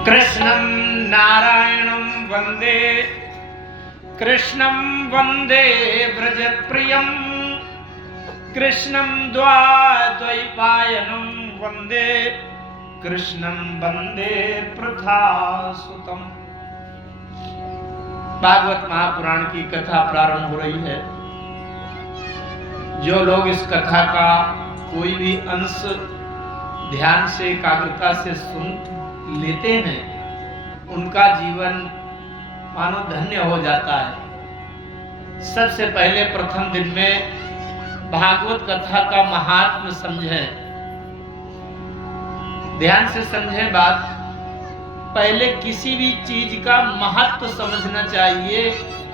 कृष्णं नारायणं वन्दे कृष्णं वन्दे व्रजप्रियं कृष्णं द्वैपायनं वन्दे कृष्णं वन्दे प्रथासुतम्। भागवत महापुराण की कथा प्रारंभ हो रही है। जो लोग इस कथा का कोई भी अंश ध्यान से एकाग्रता से सुन लेते हैं उनका जीवन मानो धन्य हो जाता है। सबसे पहले प्रथम दिन में भागवत कथा का महात्म्य समझें, ध्यान से समझें बात। पहले किसी भी चीज का महत्व समझना चाहिए।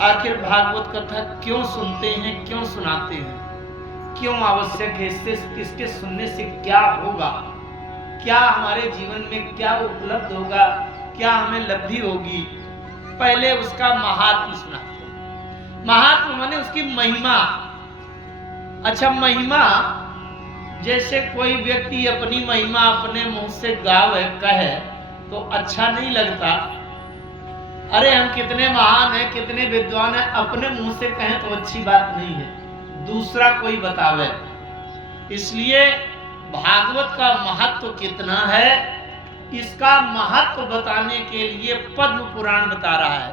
आखिर भागवत कथा क्यों सुनते हैं, क्यों सुनाते हैं, क्यों आवश्यक है, इसके सुनने से क्या होगा, क्या हमारे जीवन में क्या उपलब्ध होगा, क्या हमें लब्धि होगी। पहले उसका महात्म्य सुनाते हैं। महात्म्य माने उसकी महिमा। अच्छा, महिमा जैसे कोई व्यक्ति अपनी महिमा अपने मुंह से गावे कहे तो अच्छा नहीं लगता। अरे हम कितने महान हैं, कितने विद्वान हैं, अपने मुंह से कहें तो अच्छी बात नहीं है, दूसरा कोई बतावे। इसलिए भागवत का महत्व कितना है, इसका महत्व बताने के लिए पद्म पुराण बता रहा है।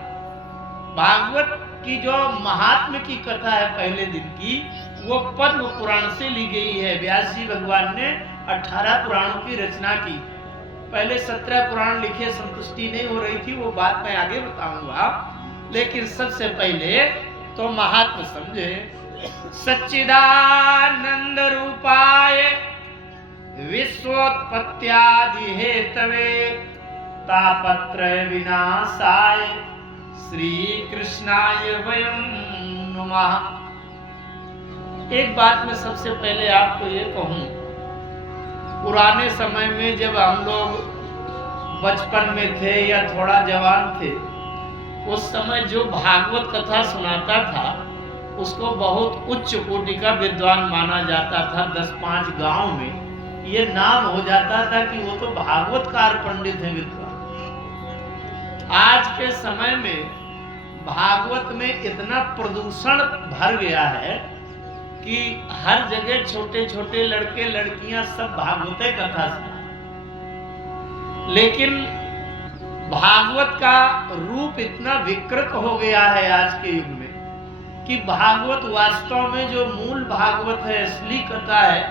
भागवत की जो महात्म्य की कथा है पहले दिन की, वो पद्म पुराण से ली गई है। व्यास जी भगवान ने 18 पुराणों की रचना की। पहले 17 पुराण लिखे, संतुष्टि नहीं हो रही थी, वो बात मैं आगे बताऊंगा। लेकिन सबसे पहले तो महात्म्य समझे। सच्चिदानंद रूपाय विश्वोत्पत्त्यादि हेतवे तापत्रय विनाशाय श्री कृष्णाय वयं नमः। एक बात मैं सबसे पहले आपको ये कहूं, पुराने समय में जब हम लोग बचपन में थे या थोड़ा जवान थे, उस समय जो भागवत कथा सुनाता था उसको बहुत उच्च कोटि का विद्वान माना जाता था। 10-5 गांव में ये नाम हो जाता था कि वो तो भागवतकार पंडित हैं, विद्वान। आज के समय में भागवत में इतना प्रदूषण भर गया है कि हर जगह छोटे छोटे लड़के लड़कियां सब भागवत कथा सुना। लेकिन भागवत का रूप इतना विकृत हो गया है आज के युग में कि भागवत वास्तव में जो मूल भागवत है, असली कथा है,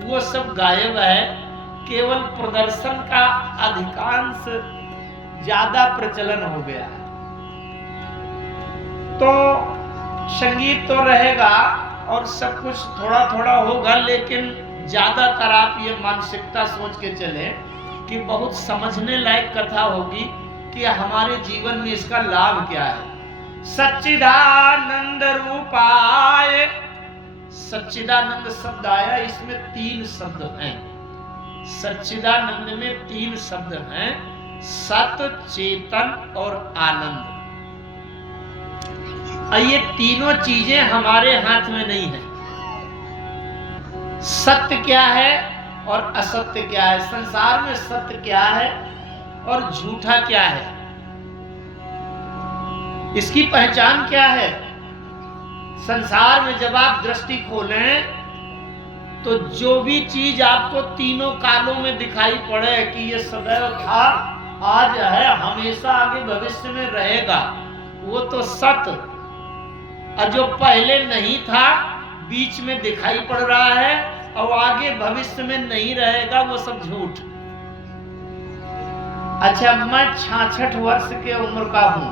वो सब गायब है। केवल प्रदर्शन का अधिकांश ज्यादा प्रचलन हो गया है। तो संगीत तो रहेगा और सब कुछ थोड़ा थोड़ा होगा, लेकिन ज्यादातर आप ये मानसिकता सोच के चले कि बहुत समझने लायक कथा होगी कि हमारे जीवन में इसका लाभ क्या है। सच्चिदानंद रूपाय, सच्चिदानंद शब्द आया, इसमें 3 शब्द हैं। सच्चिदानंद में 3 शब्द हैं, सत, चेतन और आनंद। ये तीनों चीजें हमारे हाथ में नहीं है। सत्य क्या है और असत्य क्या है, संसार में सत्य क्या है और झूठा क्या है, इसकी पहचान क्या है। संसार में जब आप दृष्टि खोलें तो जो भी चीज आपको तीनों कालों में दिखाई पड़े कि ये सदैव था, आज है, हमेशा आगे भविष्य में रहेगा, वो तो सत्य। और जो पहले नहीं था, बीच में दिखाई पड़ रहा है और आगे भविष्य में नहीं रहेगा, वो सब झूठ। अच्छा, मैं 66 वर्ष के उम्र का हूं,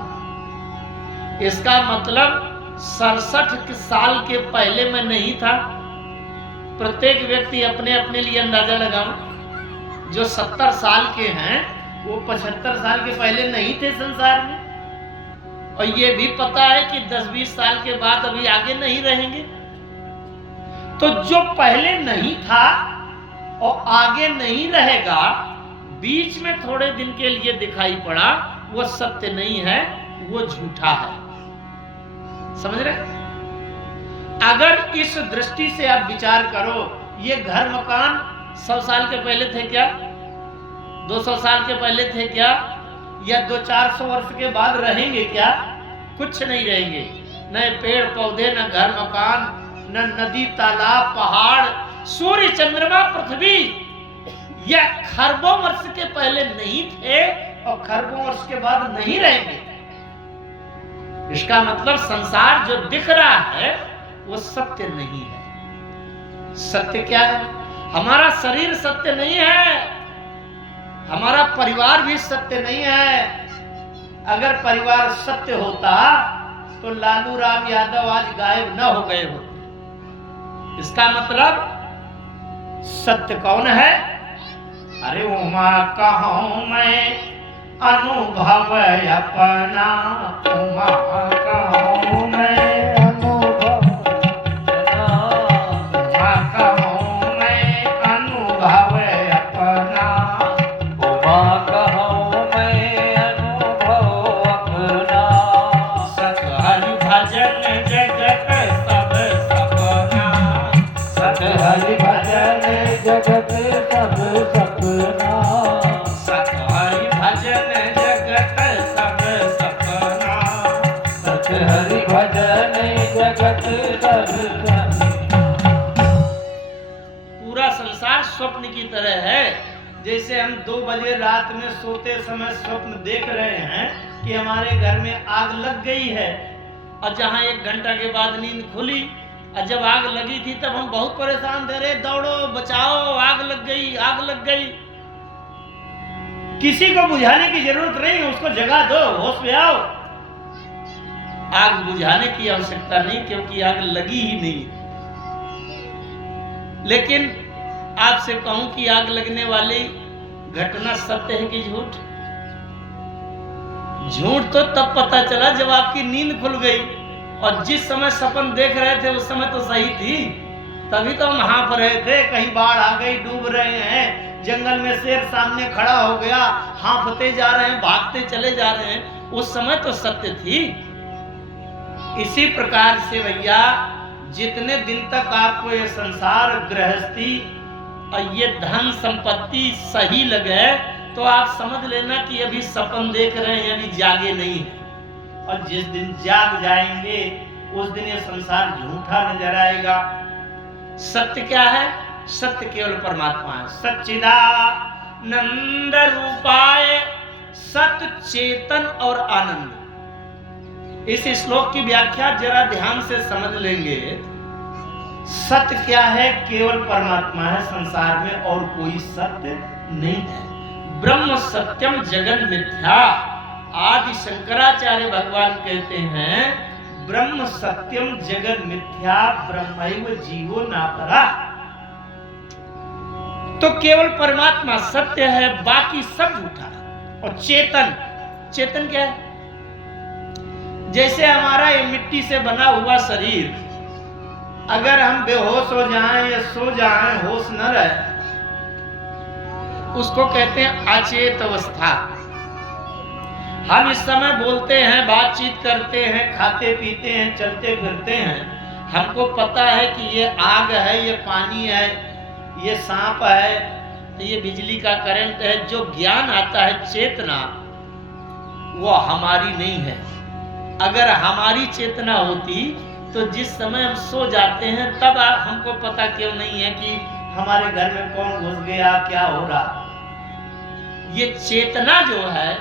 इसका मतलब 67 साल के पहले मैं नहीं था। प्रत्येक व्यक्ति अपने अपने लिए अंदाजा लगाओ। जो 70 साल के हैं वो 75 साल के पहले नहीं थे संसार में, और ये भी पता है कि 10-20 साल के बाद अभी आगे नहीं रहेंगे। तो जो पहले नहीं था और आगे नहीं रहेगा, बीच में थोड़े दिन के लिए दिखाई पड़ा, वो सत्य नहीं है, वो झूठा है। समझ रहे? अगर इस दृष्टि से आप विचार करो, ये घर मकान 100 साल के पहले थे क्या, 200 साल के पहले थे क्या, या 200-400 वर्ष के बाद रहेंगे क्या? कुछ नहीं रहेंगे। न पेड़ पौधे, न घर मकान, न नदी तालाब पहाड़, सूर्य चंद्रमा पृथ्वी, यह खरबों वर्ष के पहले नहीं थे और खरबों वर्ष के बाद नहीं रहेंगे। इसका मतलब संसार जो दिख रहा है वो सत्य नहीं है। सत्य क्या है? हमारा शरीर सत्य नहीं है, हमारा परिवार भी सत्य नहीं है। अगर परिवार सत्य होता तो लालू राम यादव आज गायब न हो गए होते। इसका मतलब सत्य कौन है? अरे उमा कहूं मैं अनुभव अपना, उमा कहूं मैं अनुभव, उमा कहूं मैं अनुभव अपना, उमा कहूं मैं अनुभव अपना। सत हरि भजन जगत सब सपना, सत हरि भजन जगत सब सपना, सत हरि भजन जगत सब सपना, सत हरि भजन जगत सब सपना। पूरा संसार स्वप्न की तरह है। जैसे हम 2 बजे रात में सोते समय स्वप्न देख रहे हैं कि हमारे घर में आग लग गई है, और जहां 1 घंटा के बाद नींद खुली और जब आग लगी थी तब हम बहुत परेशान थे, रे दौड़ो बचाओ आग लग गई, आग लग गई। किसी को बुझाने की जरूरत नहीं, उसको जगा दो, होश में आओ। आग बुझाने की आवश्यकता नहीं, क्योंकि आग लगी ही नहीं। लेकिन आपसे कहूं कि आग लगने वाली घटना सत्य है कि झूठ? झूठ तो तब पता चला जब आपकी नींद खुल गई, और जिस समय सपन देख रहे थे उस समय तो सही थी, तभी तो हम हाँफ रहे थे, कहीं बाढ़ आ गई, डूब रहे हैं, जंगल में शेर सामने खड़ा हो गया, हाँफते जा रहे हैं, भागते चले जा रहे हैं, उस समय तो सत्य थी। इसी प्रकार से भैया, जितने दिन तक आपको ये संसार गृहस्थी और ये धन संपत्ति सही लगे, तो आप समझ लेना कि अभी सपन देख रहे हैं, अभी जागे नहीं है। और जिस दिन जाग जाएंगे उस दिन ये संसार झूठा नजर आएगा। सत्य क्या है? सत्य केवल परमात्मा है। सच्चिदानंद रूपाय सत चेतन और आनंद। इस श्लोक की व्याख्या जरा ध्यान से समझ लेंगे। सत्य क्या है? केवल परमात्मा है, संसार में और कोई सत्य नहीं है। ब्रह्म सत्यम जगन मिथ्या। आदि शंकराचार्य भगवान कहते हैं ब्रह्म सत्यम जगन मिथ्या ब्रह्मैव जीवो नापरा। तो केवल परमात्मा सत्य है, बाकी सब झूठा है। और चेतन, चेतन क्या है? जैसे हमारा ये मिट्टी से बना हुआ शरीर, अगर हम बेहोश हो जाएं या सो जाएं, होश न रहे, उसको कहते हैं अचेत अवस्था। हम इस समय बोलते हैं, बातचीत करते हैं, खाते पीते हैं, चलते फिरते हैं, हमको पता है कि ये आग है, ये पानी है, ये सांप है, ये बिजली का करंट है। जो ज्ञान आता है, चेतना, वो हमारी नहीं है। अगर हमारी चेतना होती तो जिस समय हम सो जाते हैं तब हमको पता क्यों नहीं है कि हमारे घर में कौन घुस गया, क्या हो रहा। ये चेतना जो है,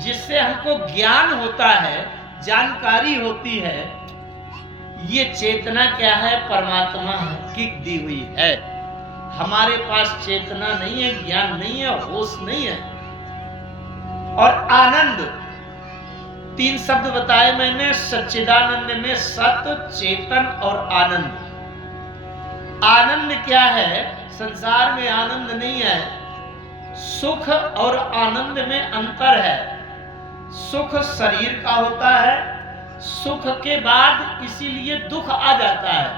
जिससे हमको ज्ञान होता है, जानकारी होती है, ये चेतना क्या है? परमात्मा की दी हुई है। हमारे पास चेतना नहीं है, ज्ञान नहीं है, होश नहीं है। और आनंद, 3 शब्द बताए मैंने सच्चिदानंद में, सत, चेतन और आनंद। आनंद क्या है? संसार में आनंद नहीं है। सुख और आनंद में अंतर है। सुख शरीर का होता है, सुख के बाद इसीलिए दुख आ जाता है।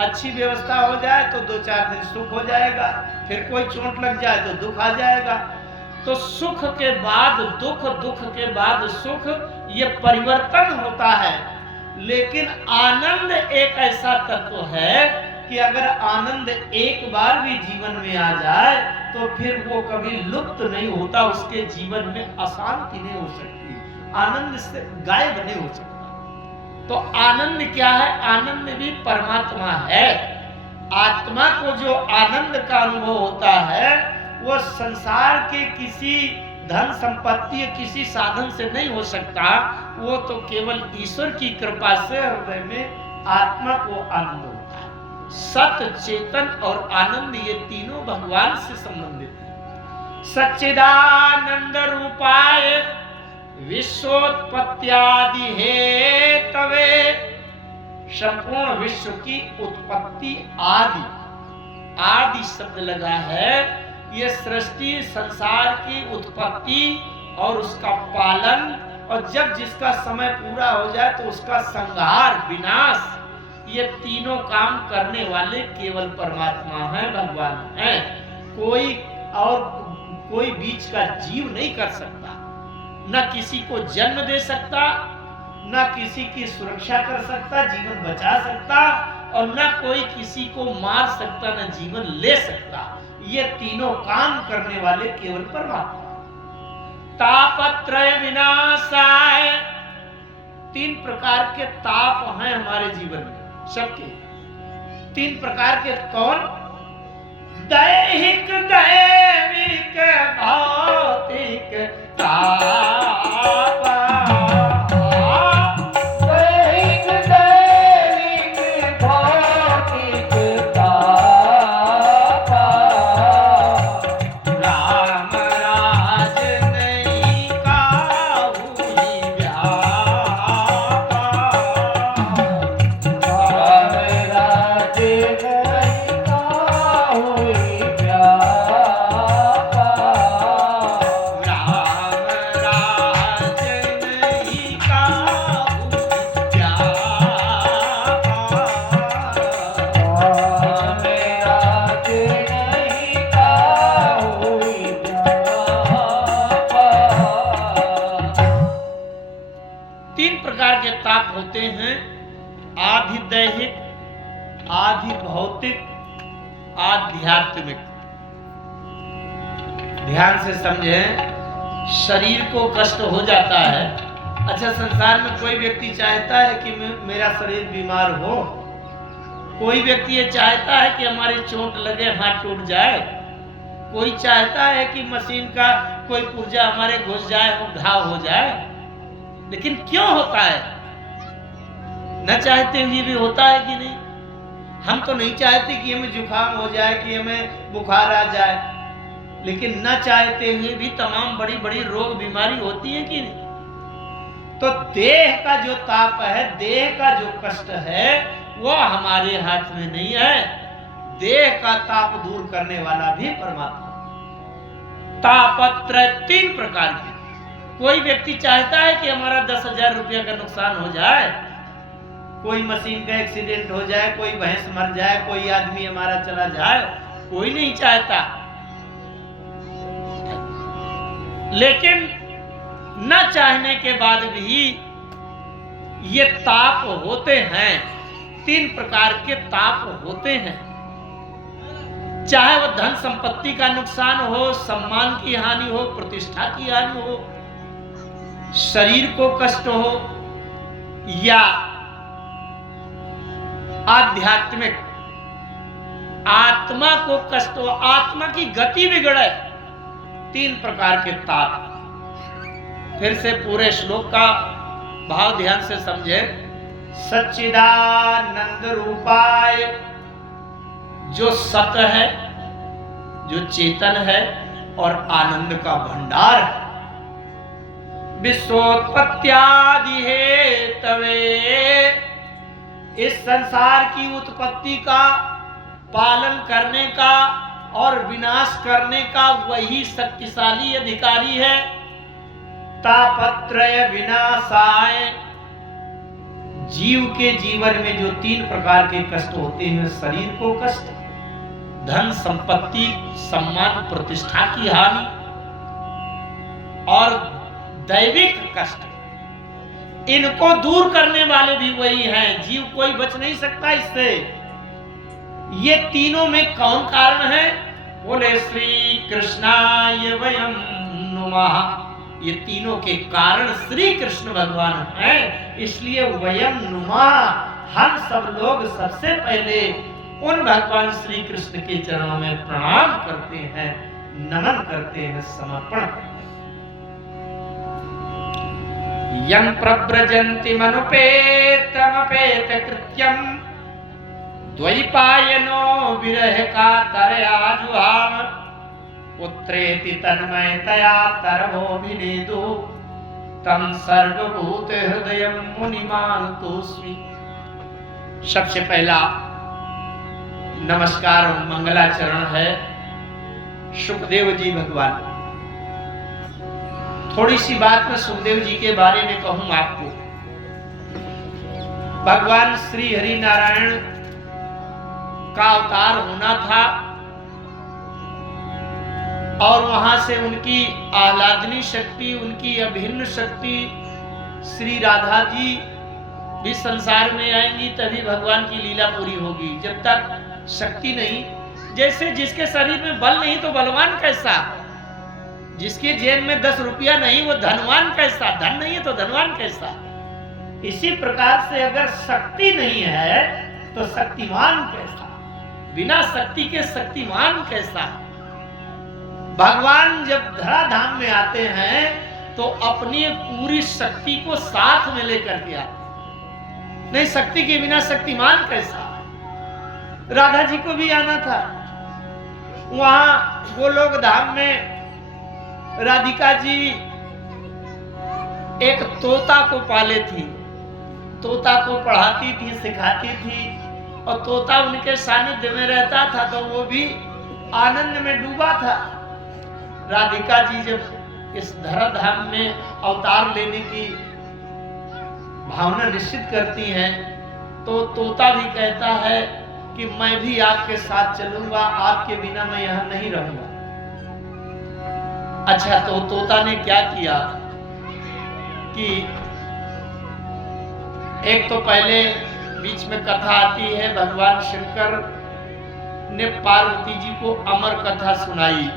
अच्छी व्यवस्था हो जाए तो 2-4 दिन सुख हो जाएगा, फिर कोई चोट लग जाए तो दुख आ जाएगा। तो सुख के बाद दुख, दुख के बाद सुख, ये परिवर्तन होता है। लेकिन आनंद एक ऐसा तत्व है कि अगर आनंद एक बार भी जीवन में आ जाए तो फिर वो कभी लुप्त नहीं होता, उसके जीवन में अशांति नहीं हो सकती, आनंद से गायब नहीं हो सकता। तो आनंद क्या है? आनंद भी परमात्मा है। आत्मा को जो आनंद का अनुभव होता है वो संसार के किसी धन संपत्ति किसी साधन से नहीं हो सकता, वो तो केवल ईश्वर की कृपा से हृदय में आत्मा को आनंद होता है। सत, चेतन और आनंद ये तीनों भगवान से संबंधित है। सच्चिदानंद रूपाय विश्वोत्पत्त्यादि हेतवे, संपूर्ण विश्व की उत्पत्ति आदि, आदि शब्द लगा है, ये सृष्टि संसार की उत्पत्ति और उसका पालन, और जब जिसका समय पूरा हो जाए तो उसका संहार, विनाश, ये तीनों काम करने वाले केवल परमात्मा है, भगवान है। कोई बीच का जीव नहीं कर सकता, न किसी को जन्म दे सकता, न किसी की सुरक्षा कर सकता, जीवन बचा सकता, और न कोई किसी को मार सकता, न जीवन ले सकता। ये तीनों काम करने वाले केवल परमात्मा। तापत्रय विनाशाय, तीन प्रकार के ताप हैं हमारे जीवन में सबके। तीन प्रकार के कौन? दैहिक, दैविक, भौतिक ताप। होते हैं आधि दैहिक, आधि भौतिक, आध्यात्मिक। ध्यान से समझें, शरीर को कष्ट हो जाता है। अच्छा, संसार में कोई व्यक्ति चाहता है कि मेरा शरीर बीमार हो? कोई व्यक्ति ये चाहता है कि हमारी चोट लगे, हाथ टूट जाए? कोई चाहता है कि मशीन का कोई पुर्जा हमारे घुस जाए और घाव हो जाए? लेकिन क्यों होता है? न चाहते हुए भी होता है कि नहीं? हम तो नहीं चाहते कि हमें जुकाम हो जाए, कि हमें बुखार आ जाए, लेकिन न चाहते हुए भी तमाम बड़ी बड़ी रोग बीमारी होती है कि नहीं? तो देह का जो ताप है, देह का जो कष्ट है, वो हमारे हाथ में नहीं है। देह का ताप दूर करने वाला भी परमात्मा। तापत्र तीन प्रकार के। कोई व्यक्ति चाहता है कि हमारा 10,000 रुपया का नुकसान हो जाए, कोई मशीन का एक्सीडेंट हो जाए, कोई भैंस मर जाए, कोई आदमी हमारा चला जाए, कोई नहीं चाहता। लेकिन न चाहने के बाद भी ये ताप होते हैं। तीन प्रकार के ताप होते हैं, चाहे वह धन संपत्ति का नुकसान हो, सम्मान की हानि हो, प्रतिष्ठा की हानि हो, शरीर को कष्ट हो, या आध्यात्मिक आत्मा को कष्ट हो, आत्मा की गति बिगड़े। तीन प्रकार के ताप। फिर से पूरे श्लोक का भाव ध्यान से समझे। सच्चिदानंद रूपाय, जो सत है, जो चेतन है और आनंद का भंडार है। विश्वोत्पत्त्यादि हेतवे, इस संसार की उत्पत्ति का, पालन करने का और विनाश करने का वही शक्तिशाली अधिकारी है। तापत्रय विनाशाय, जीव के जीवन में जो तीन प्रकार के कष्ट होते हैं, शरीर को कष्ट, धन संपत्ति सम्मान प्रतिष्ठा की हानि और दैविक कष्ट, इनको दूर करने वाले भी वही हैं। जीव कोई बच नहीं सकता इससे। ये तीनों में कौन कारण है? बोले श्री कृष्णाय वयम नुमः। ये तीनों के कारण श्री कृष्ण भगवान हैं, इसलिए वयम नुमः, हम सब लोग सबसे पहले उन भगवान श्री कृष्ण के चरणों में प्रणाम करते हैं, नमन करते हैं, समर्पण करते हैं। यं प्रव्रजन्ति मनुपेतमपेत कृत्यं द्वैपायनो विरह कातरया जुहाम पुत्रेति तन्मयतया तरवोऽभिनेदु तं सर्वभूत हृदयं मुनिमानतोऽस्मि। सबसे पहला नमस्कार और मंगलाचरण है सुखदेव जी भगवान। थोड़ी सी बात मैं सुखदेव जी के बारे में कहूं आपको। भगवान श्री हरि नारायण का अवतार होना था और वहां से उनकी आह्लादनी शक्ति, उनकी अभिन्न शक्ति, श्री राधा जी भी संसार में आएंगी तभी भगवान की लीला पूरी होगी। जब तक शक्ति नहीं, जैसे जिसके शरीर में बल नहीं तो बलवान कैसा, जिसके जेब में 10 रुपया नहीं वो धनवान कैसा, धन नहीं है तो धनवान कैसा। इसी प्रकार से अगर शक्ति नहीं है तो शक्तिमान कैसा, बिना शक्ति के शक्तिमान कैसा। भगवान जब धराधाम में आते हैं तो अपनी पूरी शक्ति को साथ में लेकर के आते, नहीं शक्ति के बिना शक्तिमान कैसा। राधा जी को भी आना था, वहां गोलोक धाम में राधिका जी एक तोता को पाले थी, तोता को पढ़ाती थी, सिखाती थी और तोता उनके सानिध्य में रहता था तो वो भी आनंद में डूबा था। राधिका जी जब इस धराधाम में अवतार लेने की भावना निश्चित करती हैं तो तोता भी कहता है कि मैं भी आपके साथ चलूंगा, आपके बिना मैं यहां नहीं रहूंगा। अच्छा, तो तोता ने क्या किया कि एक तो पहले बीच में कथा आती है, भगवान शंकर ने पार्वती जी को अमर कथा सुनाई।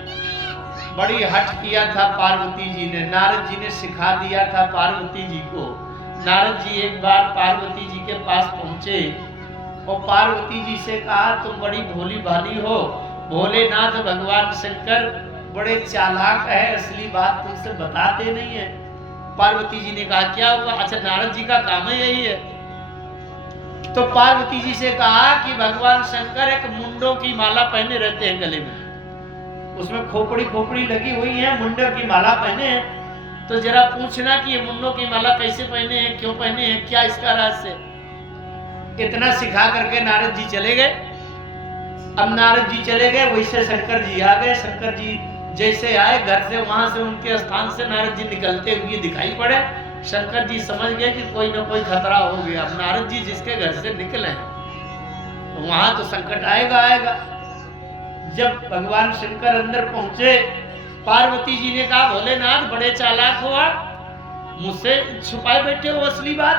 बड़ी हट किया था पार्वती जी ने, नारद जी ने सिखा दिया था पार्वती जी को। नारद जी एक बार पार्वती जी के पास पहुंचे और पार्वती जी से कहा तुम बड़ी भोली भाली हो, भोलेनाथ भगवान शंकर बड़े चालाक है, असली बात तुमसे बताते नहीं है। पार्वती जी ने कहा क्या हुआ? अच्छा, नारद जी का काम है यही है। तो पार्वती जी से कहा कि भगवान शंकर एक मुंडों की माला पहने रहते हैं गले में, उसमें खोपड़ी खोपड़ी लगी हुई है, मुंडों की माला पहने हैं। तो जरा पूछना कि ये मुंडों की माला कैसे पहने हैं, क्यों पहने हैं, क्या इसका रहस्य। इतना सिखा करके नारद जी चले गए। अब नारद जी चले गए, वैसे शंकर जी आ गए। शंकर जी जैसे आए घर से, वहां से उनके स्थान से नारद जी निकलते हुए दिखाई पड़े। शंकर जी समझ गए कि कोई ना कोई खतरा हो गया। अब नारद जी जिसके घर से निकले तो वहां तो संकट आएगा आएगा। जब भगवान शंकर अंदर पहुंचे, पार्वती जी ने कहा भोलेनाथ बड़े चालाक हो आप, मुझसे छुपाए बैठे हो असली बात।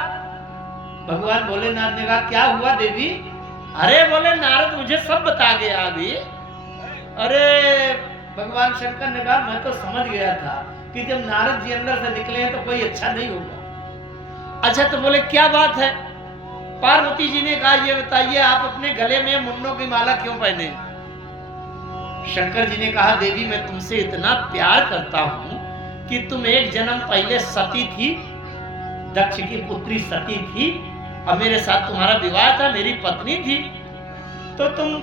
भगवान भोलेनाथ ने कहा क्या हुआ देवी? अरे बोले नारद मुझे सब बता गया अभी। अरे भगवान शंकर ने कहा मैं तो समझ गया था कि जब नारद जी अंदर से निकले हैं तो कोई अच्छा नहीं होगा। अच्छा, तो बोले क्या बात है? पार्वती जी ने कहा ये बताइए आप अपने गले में मुन्नों की माला क्यों पहने? शंकर जी ने कहा देवी मैं तुमसे इतना प्यार करता हूं कि तुम एक जन्म पहले सती थी, दक्ष की पुत्री सती थी और मेरे साथ तुम्हारा विवाह था, मेरी पत्नी थी। तो तुम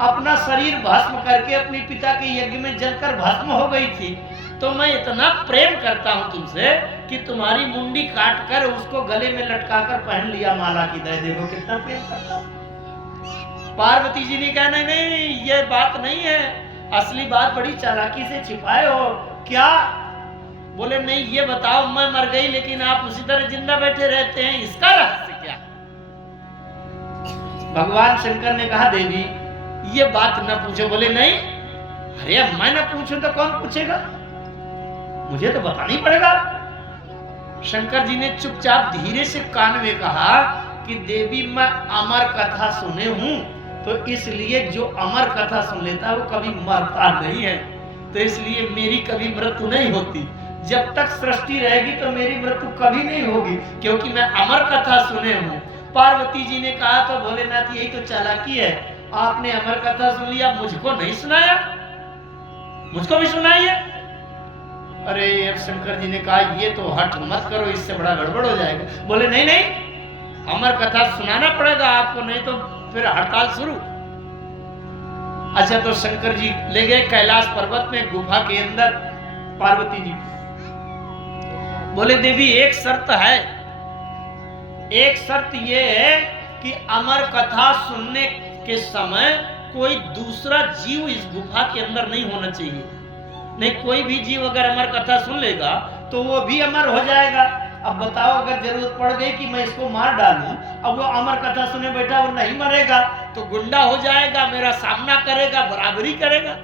अपना शरीर भस्म करके अपने पिता के यज्ञ में जलकर भस्म हो गई थी। तो मैं इतना प्रेम करता हूं तुमसे कि तुम्हारी मुंडी काट कर उसको गले में लटकाकर पहन लिया माला की। देखो कितना प्रेम करता हूं। पार्वती जी ने कहा नहीं नहीं ये बात नहीं है, असली बात बड़ी चालाकी से छिपाए हो क्या? बोले नहीं ये बताओ मैं मर गई लेकिन आप उसी तरह जिंदा बैठे रहते हैं, इसका रहस्य क्या? भगवान शंकर ने कहा देवी ये बात न पूछो। बोले नहीं, अरे मैं न पूछूं तो कौन पूछेगा, मुझे तो बताना ही पड़ेगा। शंकर जी ने चुपचाप धीरे से कान में कहा कि देवी मैं अमर कथा सुने हूं तो इसलिए जो अमर कथा सुन लेता है वो कभी मरता नहीं है। तो इसलिए मेरी कभी मृत्यु नहीं होती। जब तक सृष्टि रहेगी तो मेरी मृत्यु कभी नहीं होगी, क्योंकि मैं अमर कथा सुने हूं। पार्वती जी ने कहा तो भोलेनाथ यही तो चालाकी है, आपने अमर कथा सुन लिया, मुझको नहीं सुनाया, मुझको भी सुनाइए। अरे अब शंकर जी ने कहा ये तो हट मत करो, इससे बड़ा गड़बड़ हो जाएगा। बोले नहीं नहीं, अमर कथा सुनाना पड़ेगा आपको, नहीं तो फिर हड़ताल शुरू। अच्छा, तो शंकर जी ले गए कैलाश पर्वत में गुफा के अंदर पार्वती जी। बोले देवी एक शर्त है, एक शर्त ये है कि अमर कथा सुनने के समय कोई दूसरा जीव इस गुफा के अंदर नहीं होना चाहिए। नहीं, कोई भी जीव अगर अमर कथा सुन लेगा तो वो भी अमर हो जाएगा। अब बताओ, अगर जरूरत पड़ गई कि मैं इसको मार डालूं, अब वो अमर कथा सुने बैठा और नहीं मरेगा तो गुंडा हो जाएगा, मेरा सामना करेगा, बराबरी करेगा।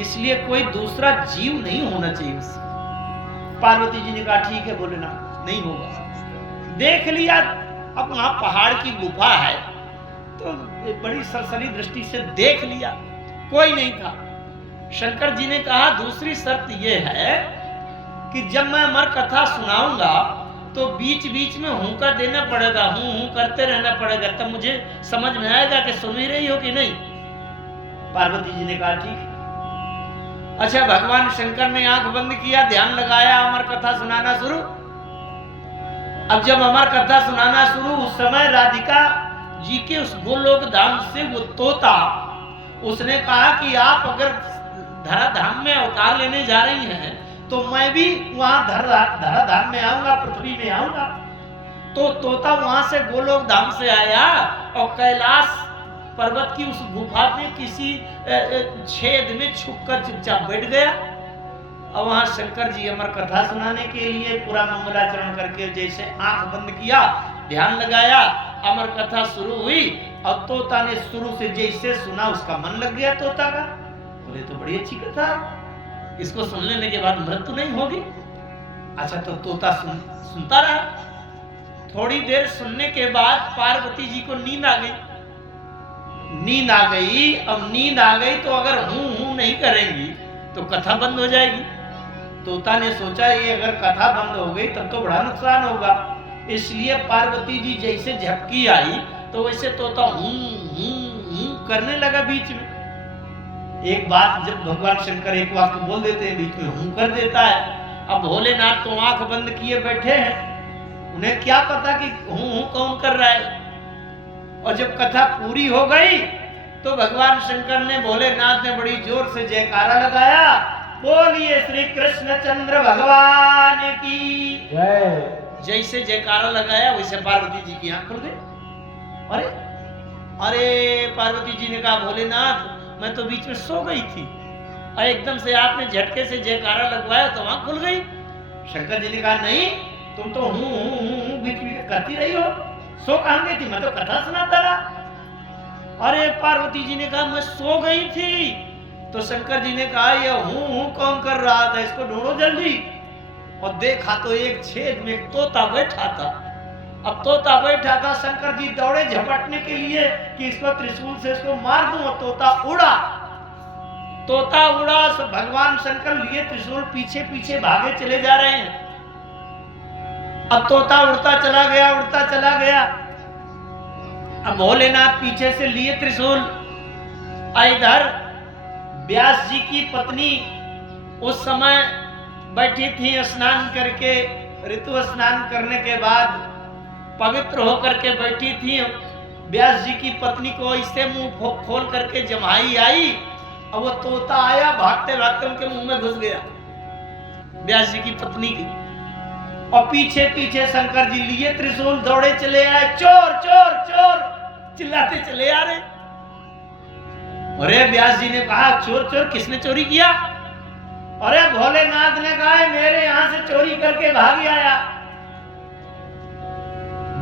इसलिए कोई दूसरा जीव नहीं होना चाहिए उससे। पार्वती जी ने कहा ठीक है भोलेनाथ, नहीं होगा। देख लिया, अब वहां पहाड़ की गुफा है तो बड़ी सरसरी दृष्टि से देख लिया, कोई नहीं था। शंकर जी ने कहा दूसरी शर्त यह है कि जब मैं अमर कथा सुनाऊंगा तो बीच बीच में हुंकार देना पड़ेगा, हूं करते रहना पड़ेगा, तब मुझे समझ में आएगा कि सुन ही रही हो कि नहीं। पार्वती जी ने कहा ठीक। अच्छा, भगवान शंकर ने आंख बंद किया, ध्यान लगाया, अमर कथा सुनाना शुरू। अब जब अमर कथा सुनाना शुरू, उस समय राधिका जी के उस गोलोक धाम से वो तोता, उसने कहा कि आप अगर धरा धाम में अवतार लेने जा रही हैं तो मैं भी वहां धरा धाम में आऊंगा, पृथ्वी में आऊंगा। तो तोता वहां से गोलोक धाम से आया और कैलाश पर्वत की उस गुफा में किसी छेद में छुपकर चुपचाप बैठ गया। और वहां शंकर जी अमर कथा सुनाने के लिए पूरा मंगलाचरण करके जैसे आंख बंद किया, ध्यान लगाया, अमर कथा शुरू हुई और तोता ने शुरू से जैसे सुना उसका मन लग गया तोता का। बोले तो बड़ी अच्छी कथा, इसको सुन लेने के बाद मृत्यु नहीं होगी। अच्छा, तो तोता सुनता रहा। थोड़ी देर सुनने के बाद पार्वती जी को नींद आ गई। नींद आ गई, अब नींद आ गई तो अगर हूं नहीं करेंगी तो कथा बंद हो जाएगी। तोता ने सोचा ये अगर कथा बंद हो गई तब तो बड़ा नुकसान होगा, इसलिए पार्वती जी जैसे झपकी आई तो वैसे तोता हूं करने लगा बीच में। एक बात जब भगवान शंकर एक वाक्य बोल देते हैं बीच में हूं कर देता है। अब भोलेनाथ तो आंख बंद किए बैठे हैं, उन्हें क्या पता कि हूं कौन कर रहा है। और जब कथा पूरी हो गई तो भगवान शंकर ने, भोलेनाथ ने बड़ी जोर से जयकारा लगाया, बोलिए श्री कृष्णचंद्र भगवान की जय। जैसे जयकारा लगाया वैसे पार्वती जी की आंख खुल गई। अरे अरे, पार्वती जी ने कहा भोलेनाथ मैं तो बीच में सो गई थी और एकदम से आपने झटके से जयकारा लगवाया तो आंख खुल गई। शंकर जी ने कहा नहीं, तुम तो हूं बीच में करती रही हो, सो कहां गई थी, मैं तो कथा सुनाता रहा। अरे पार्वती जी ने कहा मैं सो गई थी। तो शंकर जी ने कहा ये हूं कौन कर रहा था, इसको ढूंढो जल्दी। और देखा तो एक छेद में एक तोता बैठा था। अब तोता बैठा था, शंकर जी दौड़े झपटने के लिए कि इसको त्रिशूल से इसको मार दूं, और तोता उड़ा। तोता उड़ा तो भगवान शंकर लिए त्रिशूल पीछे पीछे भागे चले जा रहे हैं। अब तोता उड़ता चला गया, उड़ता चला गया। अब भोलेनाथ पीछे से लिए त्रिशूल। इधर व्यास जी की पत्नी उस समय बैठी थी स्नान करके, ऋतु स्नान करने के बाद पवित्र होकर के बैठी थी। व्यास जी की पत्नी को इससे मुंह खोल करके जमाई आई और वो तोता आया भागते भागते उनके मुंह में घुस गया, व्यास जी की पत्नी की। और पीछे पीछे शंकर जी लिए त्रिशूल दौड़े चले आए, चोर चोर चोर चिल्लाते चले आ रहे। अरे व्यास जी ने कहा चोर चोर किसने चोरी किया? अरे भोलेनाथ ने कहा मेरे यहां से चोरी करके भाग आया।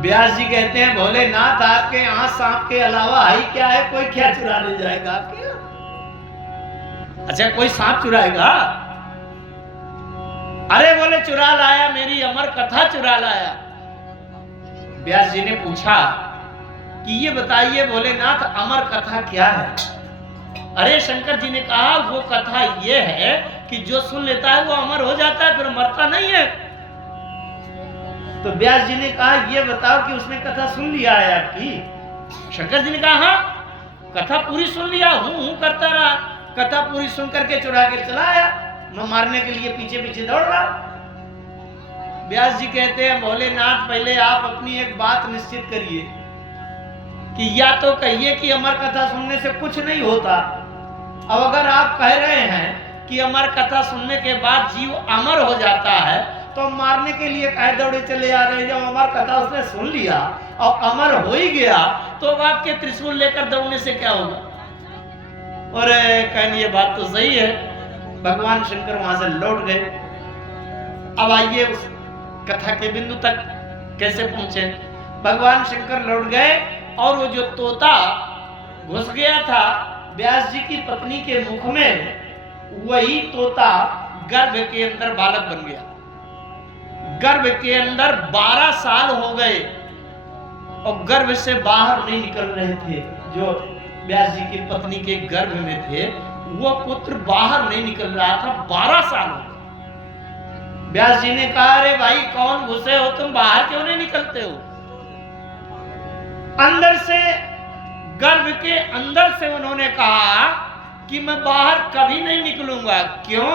व्यास जी कहते हैं भोलेनाथ आपके यहाँ सांप के अलावा है क्या है, कोई क्या चुरा ले जाएगा आपके? अच्छा, कोई सांप चुराएगा? अरे बोले चुरा लाया, मेरी अमर कथा चुरा लाया। व्यास जी ने पूछा कि ये बताइए भोलेनाथ अमर कथा क्या है। अरे शंकर जी ने कहा वो कथा ये है कि जो सुन लेता है वो अमर हो जाता है, फिर मरता नहीं है। तो व्यास जी ने कहा ये बताओ कि उसने कथा सुन लिया है आपकी। शंकर जी ने कहा हाँ कथा पूरी सुन लिया, हूं करता रहा, कथा पूरी सुन करके चुरा के चला आया, मैं मारने के लिए पीछे पीछे दौड़ रहा। व्यास जी कहते हैं भोलेनाथ पहले आप अपनी एक बात निश्चित करिए कि या तो कहिए कि अमर कथा सुनने से कुछ नहीं होता। अब अगर आप कह रहे हैं कि अमर कथा सुनने के बाद जीव अमर हो जाता है तो मारने के लिए कहे दौड़े चले आ रहे हैं। जब अमर कथा उसने सुन लिया और अमर हो ही गया तो अब आपके त्रिशूल लेकर दौड़ने से क्या होगा। और कहनी ये बात तो सही है। भगवान शंकर वहां से लौट गए। अब आइए उस कथा के बिंदु तक कैसे पहुंचे। भगवान शंकर लौट गए और वो जो तोता घुस गया था व्यास जी की पत्नी के मुख में, वही तोता गर्भ के अंदर बालक बन गया। गर्भ के अंदर 12 साल हो गए और गर्भ से बाहर नहीं निकल रहे थे। जो व्यास जी की पत्नी के गर्भ में थे वो पुत्र बाहर नहीं निकल रहा था, 12 साल हो गए। व्यास जी ने कहा अरे भाई कौन घुसे हो तुम, बाहर क्यों नहीं निकलते हो। अंदर से, गर्भ के अंदर से उन्होंने कहा कि मैं बाहर कभी नहीं निकलूंगा। क्यों?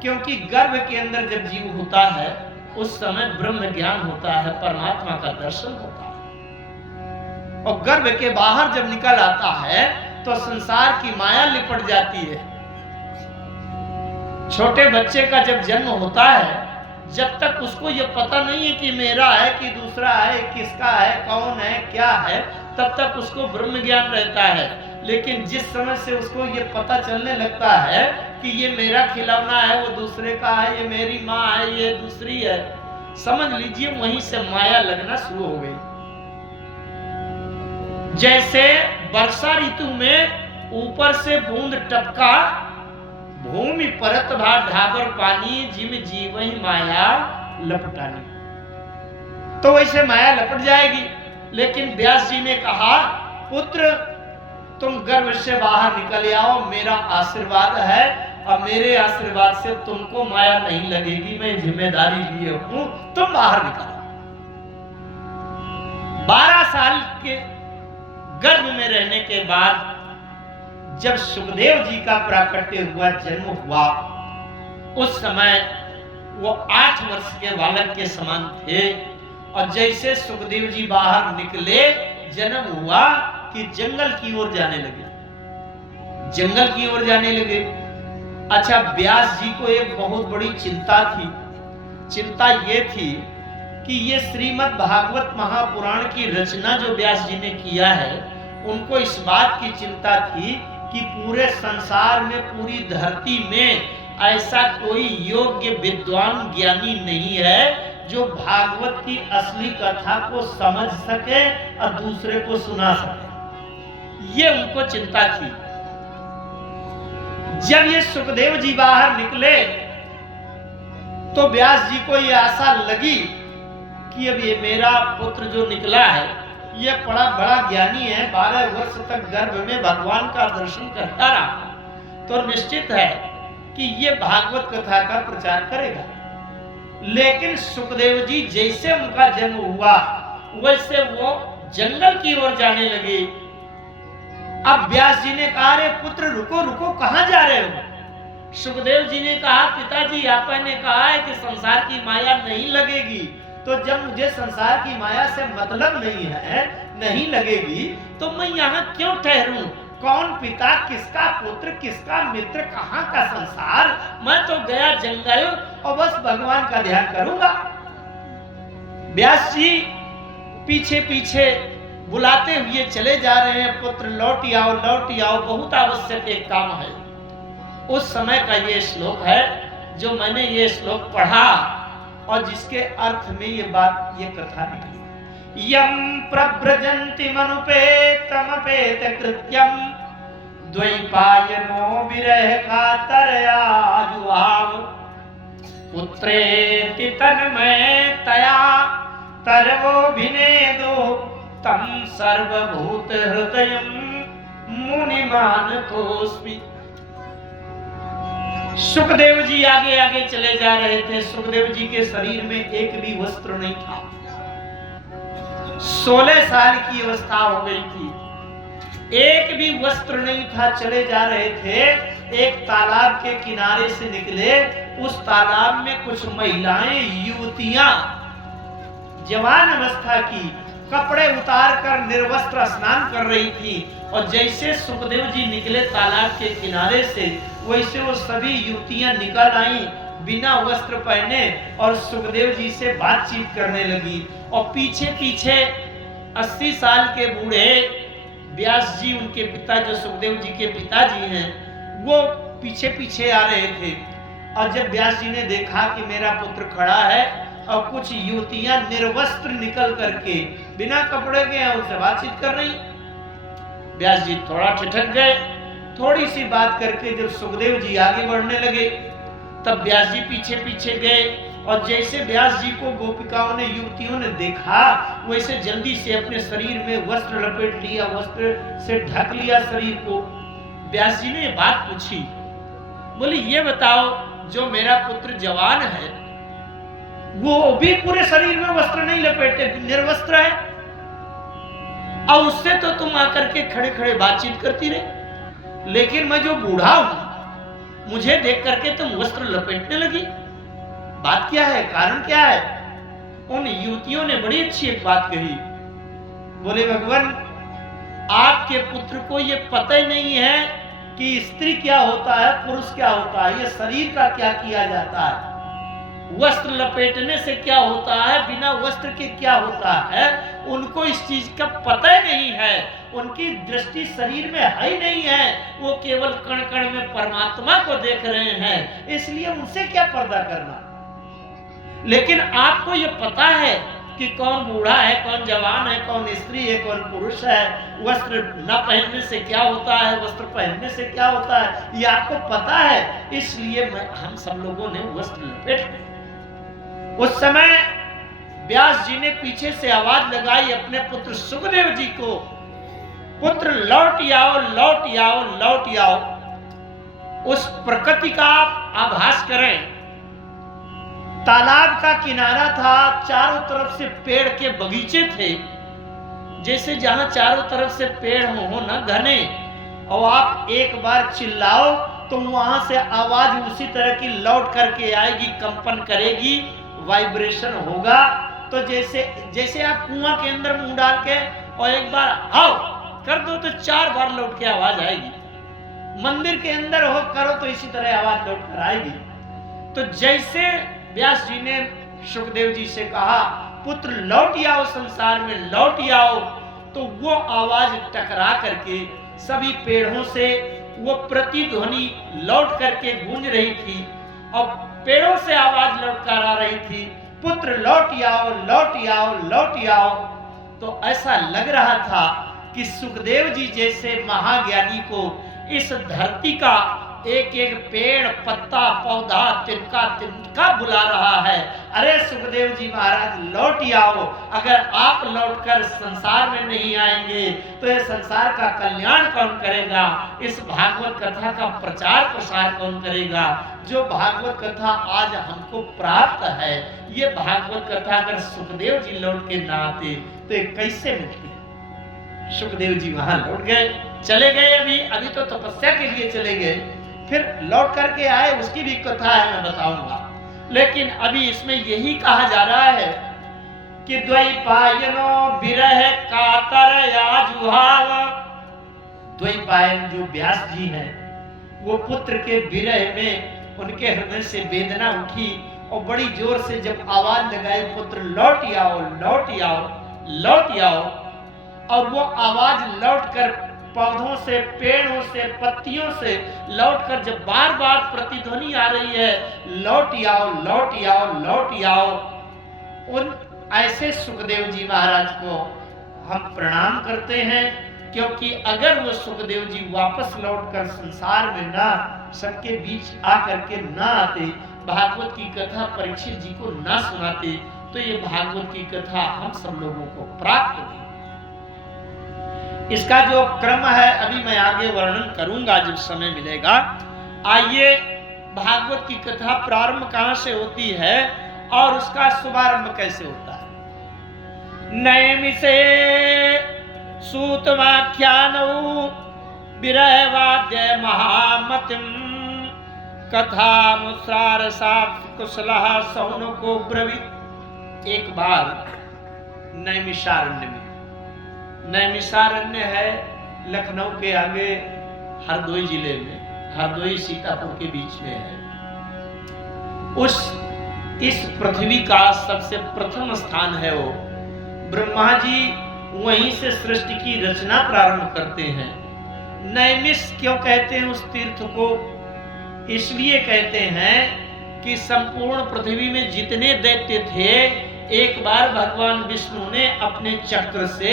क्योंकि गर्भ के अंदर जब जीव होता है उस समय ब्रह्म ज्ञान होता है, परमात्मा का दर्शन होता है। और गर्भ के बाहर जब निकल आता है तो संसार की माया लिपट जाती है। छोटे बच्चे का जब जन्म होता है, जब तक उसको ये पता नहीं है कि मेरा है कि दूसरा है, किसका है, कौन है, क्या है, तब तक उसको ब्रह्म ज्ञान रहता है। लेकिन जिस समय से उसको ये पता चलने लगता है कि ये मेरा खिलौना है, वो दूसरे का है, ये मेरी माँ है, ये दूसरी है, समझ लीजिए वहीं से माया लगना शुरू हो गई। जैसे वर्षा ऋतु में ऊपर से बूंद टपका, भूमि परत भा ढाबर पानी, जिम जीवहि माया लपटानी, तो वैसे माया लपट जाएगी। लेकिन व्यास जी ने कहा पुत्र तुम गर्भ से बाहर निकल आओ, मेरा आशीर्वाद है और मेरे आशीर्वाद से तुमको माया नहीं लगेगी, मैं जिम्मेदारी लिए हूं, तुम बाहर निकलो। 12 साल के गर्भ में रहने के बाद जब सुखदेव जी का प्राकट्य हुआ, जन्म हुआ, उस समय वो 8 वर्ष के बालक के समान थे। और जैसे सुखदेव जी बाहर निकले, जन्म हुआ कि जंगल की ओर जाने लगे, जंगल की ओर जाने लगे। अच्छा, व्यास जी को एक बहुत बड़ी चिंता थी। चिंता ये थी कि ये श्रीमद् भागवत महापुराण की रचना जो व्यास जी ने किया है, उनको इस बात की चिंता थी कि पूरे संसार में, पूरी धरती में ऐसा कोई योग्य विद्वान ज्ञानी नहीं है जो भागवत की असली कथा को समझ सके और दूसरे को सुना सके। ये उनको चिंता थी। जब ये सुखदेव जी बाहर निकले तो व्यास जी को ये आशा लगी कि अब ये मेरा पुत्र जो निकला है ये बड़ा ज्ञानी है, 12 वर्ष तक गर्भ में भगवान का दर्शन करता रहा, तो निश्चित है कि ये भागवत कथा का प्रचार करेगा। लेकिन सुखदेव जी जैसे उनका जन्म हुआ वैसे वो जंगल की ओर जाने लगे। अब व्यास जी ने कहा रे पुत्र रुको रुको, कहां जा रहे हो। सुखदेव जी ने कहा पिताजी आपने कहा है कि संसार की माया नहीं लगेगी, तो जब मुझे संसार की माया से मतलब नहीं लगेगी तो मैं यहाँ क्यों ठहरूं। कौन पिता, किसका पुत्र, किसका मित्र, कहाँ का संसार, मैं तो गया जंगल और बस भगवान का ध्यान करूंगा। व्यास जी पीछे पीछे बुलाते हुए चले जा रहे हैं, पुत्र लौट आओ लौट आओ, बहुत आवश्यक एक काम है। उस समय का ये श्लोक है जो मैंने ये श्लोक पढ़ा और जिसके अर्थ में ये बात, ये कथा निकली। यम प्रव्रजन्ति मनुपेतमपेत कृत्यम, द्वैपायनो विरह कातरया जुहाव, पुत्रेति तन्मय तया तरवो भिनेदो तम सर्वभूत हृदयम मुनिमानतोस्मि। सुखदेव जी आगे आगे चले जा रहे थे। सुखदेव जी के शरीर में एक भी वस्त्र नहीं था। 16 साल की अवस्था हो गई थी, एक भी वस्त्र नहीं था। चले जा रहे थे, एक तालाब के किनारे से निकले। उस तालाब में कुछ महिलाएं, युवतियां, जवान अवस्था की, कपड़े उतार कर निर्वस्त्र स्नान कर रही थी। और जैसे सुखदेव जी निकले तालाब के किनारे से, वैसे वो सभी युवतियां निकल आई बिना वस्त्र पहने और सुखदेव जी से बातचीत करने लगी। और पीछे पीछे 80 साल के बूढ़े व्यास जी, उनके पिता, जो सुखदेव जी के पिताजी हैं, वो पीछे पीछे आ रहे थे। और जब व्यास जी ने देखा कि मेरा पुत्र खड़ा है और कुछ युवतियां निर्वस्त्र निकल करके बिना कपड़े के हैं, उनसे बातचीत कर रही, व्यास जी थोड़ा ठिठक गए। थोड़ी सी बात करके जब सुखदेव जी आगे बढ़ने लगे, तब व्यास जी पीछे पीछे गए। और जैसे व्यास जी को गोपिकाओं ने, युवतियों ने देखा, वैसे जल्दी से अपने शरीर में वस्त्र लपेट लिया, वस्त्र से ढक लिया शरीर को। व्यास जी ने ये बात पूछी, बोली ये बताओ, जो मेरा पुत्र जवान है वो भी पूरे शरीर में वस्त्र नहीं लपेटे, निर्वस्त्र है, और उससे तो तुम आकर के खड़े खड़े बातचीत करती रही, लेकिन मैं जो बूढ़ा हूं, मुझे देख करके तुम वस्त्र लपेटने लगी, बात क्या है, कारण क्या है? उन युवतियों ने बड़ी अच्छी एक बात कही। बोले भगवान, आपके पुत्र को ये पता ही नहीं है कि स्त्री क्या होता है, पुरुष क्या होता है, ये शरीर का क्या किया जाता है, वस्त्र लपेटने से क्या होता है, बिना वस्त्र के क्या होता है, उनको इस चीज का पता ही नहीं है। उनकी दृष्टि शरीर में है ही नहीं है, वो केवल कण कण में परमात्मा को देख रहे हैं, इसलिए उनसे क्या पर्दा करना। लेकिन आपको ये पता है कि कौन बूढ़ा है, कौन जवान है, कौन स्त्री है, कौन पुरुष है, वस्त्र न पहनने से क्या होता है, वस्त्र पहनने से क्या होता है, ये आपको पता है, इसलिए हम सब लोगों ने वस्त्र लपेट लिया। उस समय व्यास जी ने पीछे से आवाज लगाई अपने पुत्र सुखदेव जी को, पुत्र लौट आओ, लौट आओ, लौट आओ। उस प्रकृति का आभास करें। तालाब का किनारा था, चारों तरफ से पेड़ के बगीचे थे, जैसे जहां चारों तरफ से पेड़ हो ना घने, और आप एक बार चिल्लाओ तो वहां से आवाज उसी तरह की लौट करके आएगी, कंपन करेगी, वाइब्रेशन होगा। तो जैसे आप कुआं के अंदर मुंह डाल के और एक बार आओ कर दो तो 4 बार लौट के आवाज आएगी। मंदिर के अंदर हो करो तो इसी तरह आवाज लौट कर आएगी। तो जैसे व्यास जी ने सुखदेव जी से कहा, पुत्र लौट आओ, संसार में लौट आओ, तो वो आवाज टकरा करके सभी पेड़ों से वो प्रतिध्वनि लौट करके गूंज रही थी और पेड़ों से आवाज लौट कर आ रही थी, पुत्र लौट आओ, लौट आओ, लौट आओ। तो ऐसा लग रहा था कि सुखदेव जी जैसे महाज्ञानी को इस धरती का एक एक पेड़, पत्ता, पौधा, तिनका तिनका बुला रहा है, अरे सुखदेव जी महाराज लौट आओ। अगर आप लौटकर संसार में नहीं आएंगे तो ये संसार का कल्याण कौन करेगा, इस भागवत कथा का प्रचार प्रसार कौन करेगा। जो भागवत कथा आज हमको प्राप्त है, ये भागवत कथा अगर सुखदेव जी लौट के ना आते तो ये कैसे मिलती। सुखदेव जी वहां लौट गए, चले गए, अभी तो तपस्या के लिए चले गए, फिर लौट करके आए, उसकी भी कथा है, मैं बताऊंगा। लेकिन अभी इसमें यही कहा जा रहा है कि द्वैपायनो विरह कातर आजुहाव। द्वैपायन जो व्यास जी हैं, वो पुत्र के विरह में उनके हृदय से वेदना उठी और बड़ी जोर से जब आवाज लगाई, पुत्र लौट आओ, लौट आओ, लौट आओ, और वो आवाज लौटकर पौधों से, पेड़ों से, पत्तियों से लौटकर जब बार बार प्रतिध्वनि आ रही है, लौट आओ, लौट आओ, लौट आओ, उन ऐसे सुखदेव जी महाराज को हम प्रणाम करते हैं, क्योंकि अगर वो सुखदेव जी वापस लौटकर संसार में ना सबके बीच आकर के ना आते, भागवत की कथा परीक्षित जी को ना सुनाते, तो ये भागवत की कथा हम सब लोगों को प्राप्त नहीं। इसका जो क्रम है अभी मैं आगे वर्णन करूंगा जब समय मिलेगा। आइए भागवत की कथा प्रारंभ कहां से होती है और उसका शुभारंभ कैसे होता है। नैमिषे सूतवाख्यानौ विरहवाद्य महामतिम कथा मुस्रारसात् कुशलः सौनको ब्रवीत्। एक बार नैमिषारण्य में, नैमिषारण्य है लखनऊ के आगे हरदोई जिले में, हरदोई सीतापुर के बीच में है। इस पृथ्वी का सबसे प्रथम स्थान है वो। ब्रह्मा जी वहीं से सृष्टि की रचना प्रारंभ करते हैं। नैमिष क्यों कहते हैं उस तीर्थ को? इसलिए कहते हैं कि संपूर्ण पृथ्वी में जितने दैत्य थे, एक बार भगवान विष्णु ने अपने चक्र से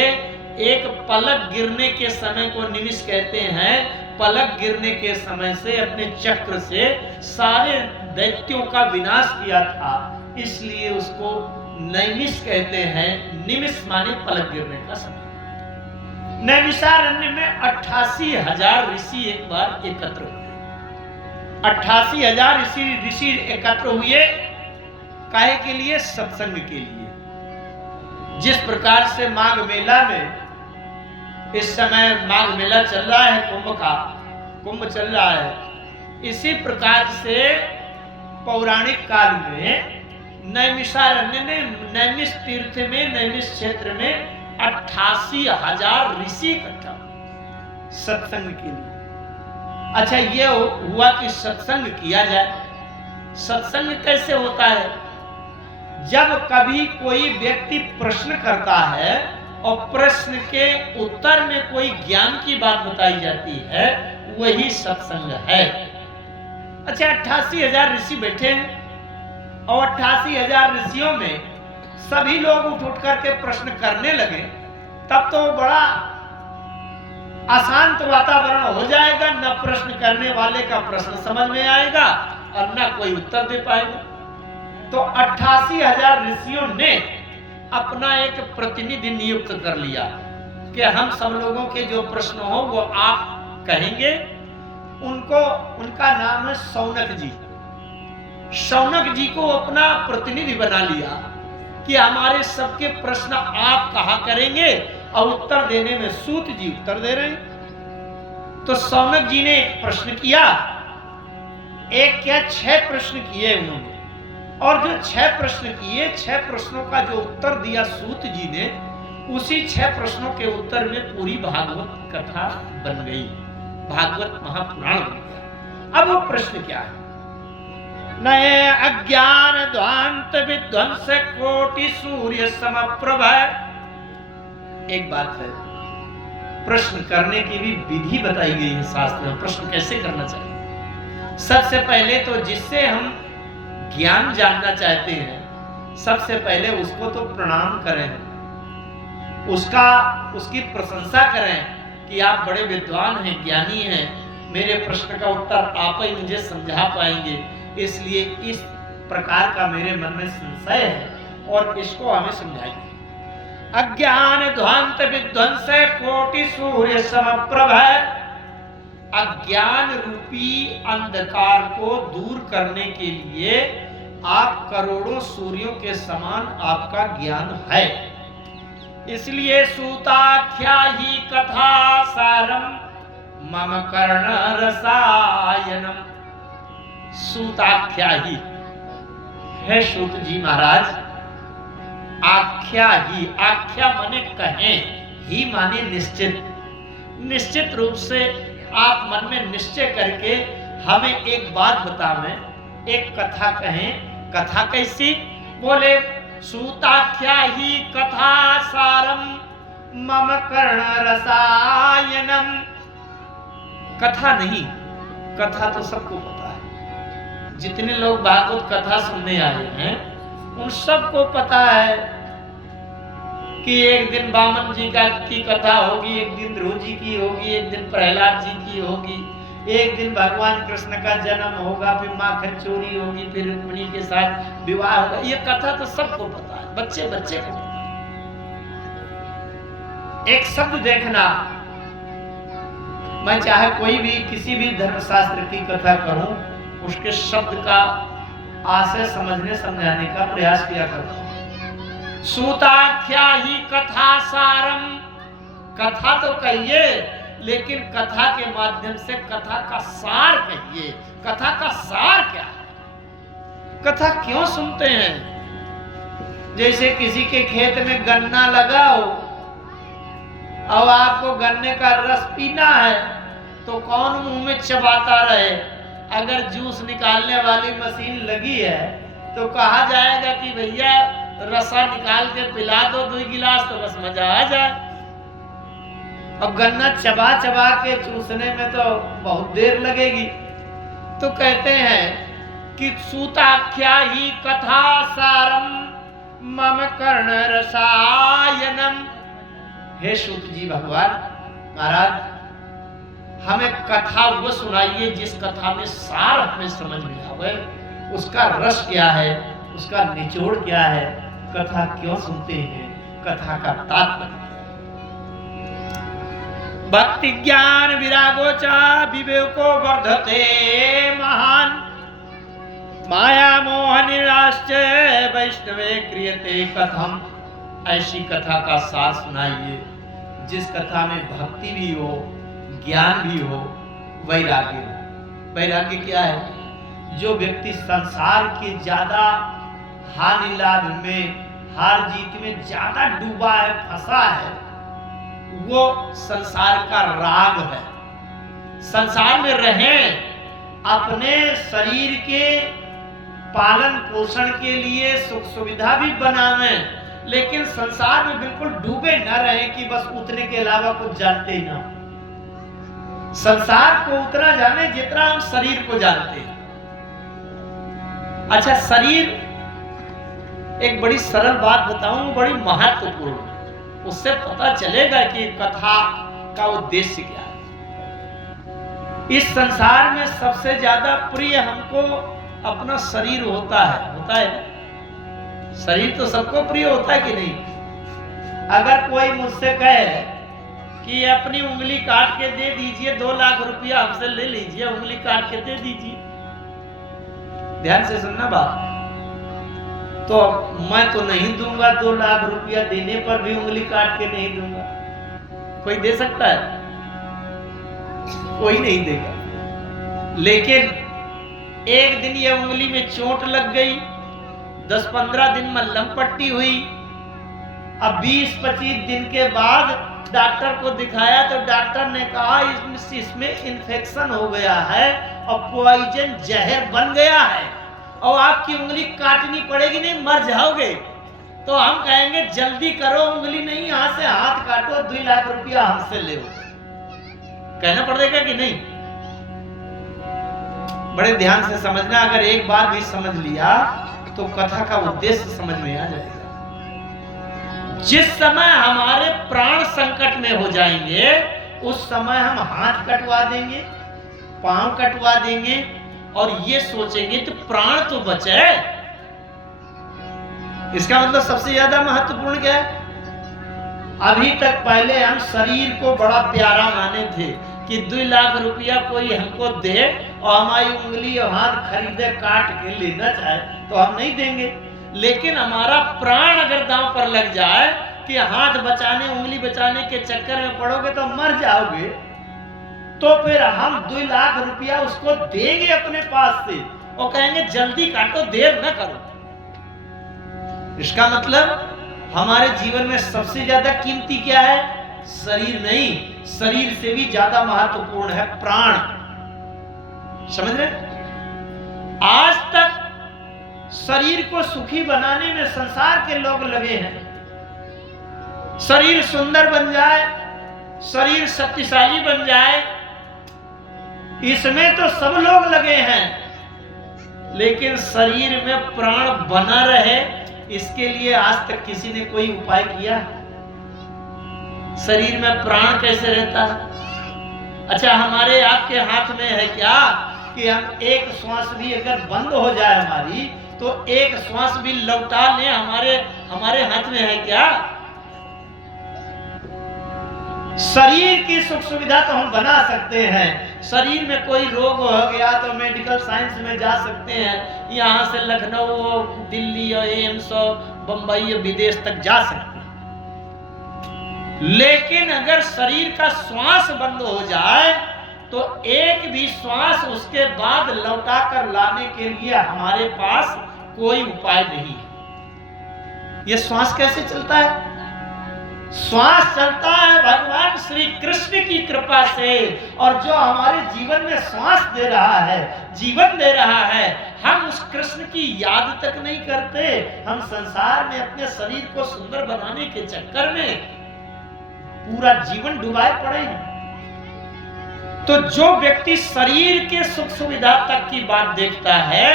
एक पलक गिरने के समय को निमिष कहते हैं, पलक गिरने के समय से अपने चक्र से सारे दैत्यों का विनाश किया था, इसलिए उसको नैमिष कहते हैं। निमिष माने पलक गिरने का समय। नैमिषारण्य में 88,000 ऋषि एक बार एकत्र हुए। 88,000 ऋषि एकत्र हुए काहे के लिए? सत्संग के लिए। जिस प्रकार से माघ मेला में, इस समय माघ मेला चल रहा है, कुंभ चल रहा है, इसी प्रकार से पौराणिक काल में नैमिषारण्य ने, नैमिष तीर्थ में, नैमिष क्षेत्र में 88,000 ऋषि इकट्ठा सत्संग के लिए। अच्छा, ये हुआ कि सत्संग किया जाए। सत्संग कैसे होता है? जब कभी कोई व्यक्ति प्रश्न करता है और प्रश्न के उत्तर में कोई ज्ञान की बात बताई जाती है, वही सत्संग है। अच्छा, 88,000 ऋषि बैठे हैं और 88,000 ऋषियों में सभी लोग उठ करके प्रश्न करने लगे, तब तो बड़ा अशांत वातावरण हो जाएगा। न प्रश्न करने वाले का प्रश्न समझ में आएगा और न कोई उत्तर दे पाएगा। तो 88,000 ऋषियों ने अपना एक प्रतिनिधि नियुक्त कर लिया कि हम सब लोगों के जो प्रश्न हो वो आप कहेंगे। उनका नाम है शौनक जी। शौनक जी को अपना प्रतिनिधि बना लिया कि हमारे सबके प्रश्न आप कहा करेंगे और उत्तर देने में सूत जी उत्तर दे रहे हैं। तो शौनक जी ने एक प्रश्न किया, एक क्या 6 प्रश्न किए उन्होंने, और जो 6 प्रश्न किए, 6 प्रश्नों का जो उत्तर दिया सूत जी ने, उसी 6 प्रश्नों के उत्तर में पूरी भागवत कथा बन गई, भागवत महापुराण बन गया। अब वो प्रश्न क्या है? नए अज्ञान ध्वांत विध्वंस कोटि सूर्य समप्रभ। एक बात है, प्रश्न करने की भी विधि बताई गई है शास्त्र में। प्रश्न कैसे करना चाहिए? सबसे पहले तो जिससे हम ज्ञान जानना चाहते हैं, सबसे पहले उसको तो प्रणाम करें, उसकी प्रशंसा करें कि आप बड़े विद्वान हैं, ज्ञानी हैं, मेरे प्रश्न का उत्तर आप ही मुझे समझा पाएंगे, इसलिए इस प्रकार का मेरे मन में संशय है और इसको हमें समझाइए। अज्ञान ध्वांत विध्वंस कोटि सूर्य समप्रभ। अज्ञान रूपी अंधकार को दूर करने के लिए आप करोड़ों सूर्यों के समान आपका ज्ञान है, इसलिए सूताख्या ही कथा सारम मम कर्ण रसायनम। सूताख्या ही है सूत जी महाराज। आख्या ही, आख्या माने कहें, ही माने निश्चित। निश्चित रूप से आप मन में निश्चय करके हमें एक बात बतावें, एक कथा कहें। कथा कैसी? बोले सूताख्या ही कथा सारम मम कर्ण रसायनम। कथा नहीं, कथा तो सबको पता है। जितने लोग भागवत कथा सुनने आए हैं उन सबको पता है कि एक दिन वामन जी की कथा होगी, एक दिन ध्रुव जी की होगी, एक दिन प्रहलाद जी की होगी, एक दिन भगवान कृष्ण का जन्म होगा, फिर माखन चोरी होगी, फिर रुक्मिणी के साथ विवाह होगा। ये कथा तो सबको पता है, बच्चे बच्चे को पता है। एक शब्द देखना, मैं चाहे कोई भी किसी भी धर्मशास्त्र की कथा करूं, उसके शब्द का आशय समझने समझाने का प्रयास किया करता हूं। सूताख्या ही कथा सारम, कथा तो कहिए लेकिन कथा के माध्यम से कथा का सार कहिए। कथा का सार क्या है? कथा क्यों सुनते हैं? जैसे किसी के खेत में गन्ना लगा हो, अब आपको गन्ने का रस पीना है तो कौन मुंह में चबाता रहे? अगर जूस निकालने वाली मशीन लगी है तो कहा जाएगा कि भैया रसा निकाल के पिला दो 2 गिलास, तो बस मजा आ जाए। अब गन्ना चबा चबा के चूसने में तो बहुत देर लगेगी। तो कहते हैं कि सूताख्या ही कथा सारम मम कर्ण रसायनम। हे सूत जी भगवान महाराज, हमें कथा वो सुनाइए जिस कथा में सार हमें समझ में आवे, उसका रस क्या है, उसका निचोड़ क्या है, कथा क्यों सुनते हैं, कथा का तात्पर्य। भक्ति ज्ञान विरागो चा विवेको वर्धते महान, माया मोह निराश्च वैष्णवे क्रियते कथम। ऐसी कथा का सार सुनाइए जिस कथा में भक्ति भी हो, ज्ञान भी हो, वैराग्य हो। वैराग्य क्या है? जो व्यक्ति संसार के ज्यादा हानि लाभ में, हार जीत में ज्यादा डूबा है, फंसा है, वो संसार का राग है। संसार में रहें, अपने शरीर के पालन पोषण के लिए सुख सुविधा भी बनावें, लेकिन संसार में बिल्कुल डूबे न रहे कि बस उतने के अलावा कुछ जानते ही ना। संसार को उतना जाने जितना हम शरीर को जानते हैं। अच्छा, शरीर, एक बड़ी सरल बात बताऊं, बड़ी महत्वपूर्ण, उससे पता चलेगा कि कथा का उद्देश्य क्या है। इस संसार में सबसे ज्यादा प्रिय हमको अपना शरीर होता है। शरीर तो सबको प्रिय होता है कि नहीं? अगर कोई मुझसे कहे कि अपनी उंगली काट के दे दीजिए, 2 लाख रुपया हमसे ले लीजिए, उंगली काट के दे दीजिए, ध्यान से सुनना बात, तो मैं तो नहीं दूंगा। 2 लाख रुपया देने पर भी उंगली काट के नहीं दूंगा। कोई दे सकता है? कोई नहीं देगा। लेकिन एक दिन ये उंगली में चोट लग गई, 10-15 दिन मल्हम पट्टी हुई, अब 20-25 दिन के बाद डॉक्टर को दिखाया तो डॉक्टर ने कहा इसमें इन्फेक्शन हो गया है और पॉइजन, जहर बन गया है और आपकी उंगली काटनी पड़ेगी, नहीं मर जाओगे। तो हम कहेंगे जल्दी करो, उंगली नहीं, यहाँ से हाथ काटो, 2 लाख रुपया हमसे ले। कहना पड़ेगा कि नहीं? बड़े ध्यान से समझना। अगर एक बार भी समझ लिया तो कथा का उद्देश्य समझ में आ जाएगा। जिस समय हमारे प्राण संकट में हो जाएंगे, उस समय हम हाथ कटवा देंगे, पांव कटवा देंगे और ये सोचेंगे तो प्राण तो बचे। इसका मतलब सबसे ज्यादा महत्वपूर्ण क्या है? अभी तक पहले हम शरीर को बड़ा प्यारा माने थे कि 2 लाख रुपया कोई हमको दे और हमारी उंगली और हाथ खरीदे, काट के लेना चाहे तो हम नहीं देंगे। लेकिन हमारा प्राण अगर दांव पर लग जाए कि हाथ बचाने, उंगली बचाने के चक्कर में पड़ोगे तो मर जाओगे, तो फिर हम 2 लाख रुपया उसको देंगे अपने पास से और कहेंगे जल्दी काटो, देर न करो। इसका मतलब हमारे जीवन में सबसे ज्यादा कीमती क्या है? शरीर नहीं, शरीर से भी ज्यादा महत्वपूर्ण है प्राण। समझ रहे? आज तक शरीर को सुखी बनाने में संसार के लोग लगे हैं। शरीर सुंदर बन जाए, शरीर शक्तिशाली बन जाए, इसमें तो सब लोग लगे हैं, लेकिन शरीर में प्राण बना रहे, इसके लिए आज तक किसी ने कोई उपाय किया? शरीर में प्राण कैसे रहता है? अच्छा, हमारे आपके हाथ में है क्या कि हम एक श्वास भी अगर बंद हो जाए हमारी, तो एक श्वास भी लौटा ले? हमारे हाथ में है क्या? शरीर की सुख सुविधा तो हम बना सकते हैं, शरीर में कोई रोग हो गया तो मेडिकल साइंस में जा सकते हैं, यहाँ से लखनऊ, दिल्ली और एम्स, बंबई, विदेश तक जा सकते हैं। लेकिन अगर शरीर का श्वास बंद हो जाए तो एक भी श्वास उसके बाद लौटा कर लाने के लिए हमारे पास कोई उपाय नहीं है। यह श्वास कैसे चलता है? श्वास चलता है भगवान श्री कृष्ण की कृपा से, और जो हमारे जीवन में श्वास दे रहा है, जीवन दे रहा है, हम उस कृष्ण की याद तक नहीं करते। हम संसार में अपने शरीर को सुंदर बनाने के चक्कर में पूरा जीवन डुबाए पड़े हैं। तो जो व्यक्ति शरीर के सुख सुविधा तक की बात देखता है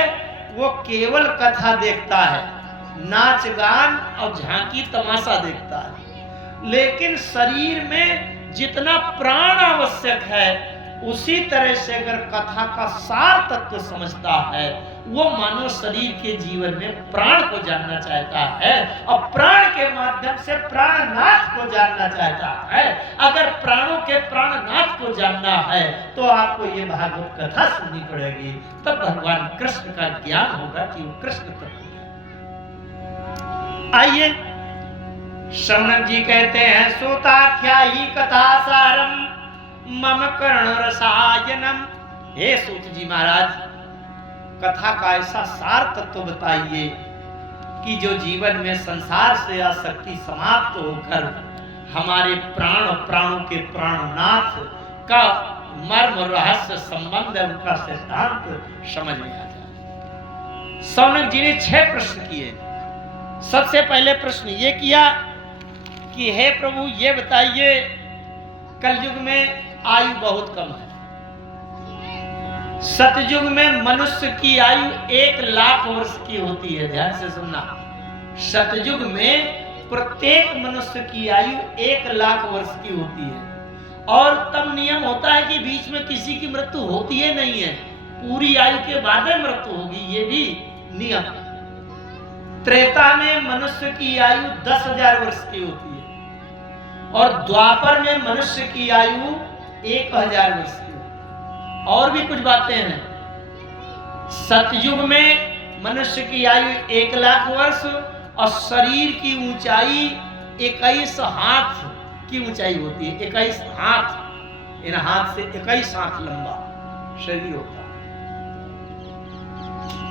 वो केवल कथा देखता है, नाच गान और झांकी तमाशा देखता है। लेकिन शरीर में जितना प्राण आवश्यक है उसी तरह से अगर कथा का सार तत्व समझता है वो मानव शरीर के जीवन में प्राण को जानना चाहता है और प्राण के माध्यम से प्राणनाथ को जानना चाहता है। अगर प्राणों के प्राणनाथ को जानना है तो आपको ये भागवत कथा सुननी पड़ेगी, तब भगवान कृष्ण का ज्ञान होगा कि वो कृष्ण तत्व है। आइए, शौनक जी कहते हैं, सूताख्यायी कथा सारम मम कर्ण रसायनम। हे सूत जी महाराज, कथा का ऐसा सार तत्व बताइए कि जो जीवन में संसार से आसक्ति समाप्त होकर हमारे प्राण प्राणों के प्राणनाथ का मर्म रहस्य संबंध उनका सिद्धांत समझ में आ जाए। शौनक जी ने 6 प्रश्न किए। सबसे पहले प्रश्न ये किया कि हे प्रभु ये बताइए, कलयुग में आयु बहुत कम है। सतयुग में मनुष्य की आयु 1 लाख वर्ष की होती है। ध्यान से सुनना, सतयुग में प्रत्येक मनुष्य की आयु 1 लाख वर्ष की होती है। और तब नियम होता है कि बीच में किसी की मृत्यु होती है नहीं है, पूरी आयु के बाद मृत्यु होगी, ये भी नियम। त्रेता में मनुष्य की आयु 10,000 वर्ष की होती है और द्वापर में मनुष्य की आयु 1,000 वर्ष की होती है। और भी कुछ बातें हैं। सतयुग में मनुष्य की आयु 1 लाख वर्ष और शरीर की ऊंचाई 21 हाथ की ऊंचाई होती है। 21 हाथ, इन हाथ से 21 हाथ लंबा शरीर होता है।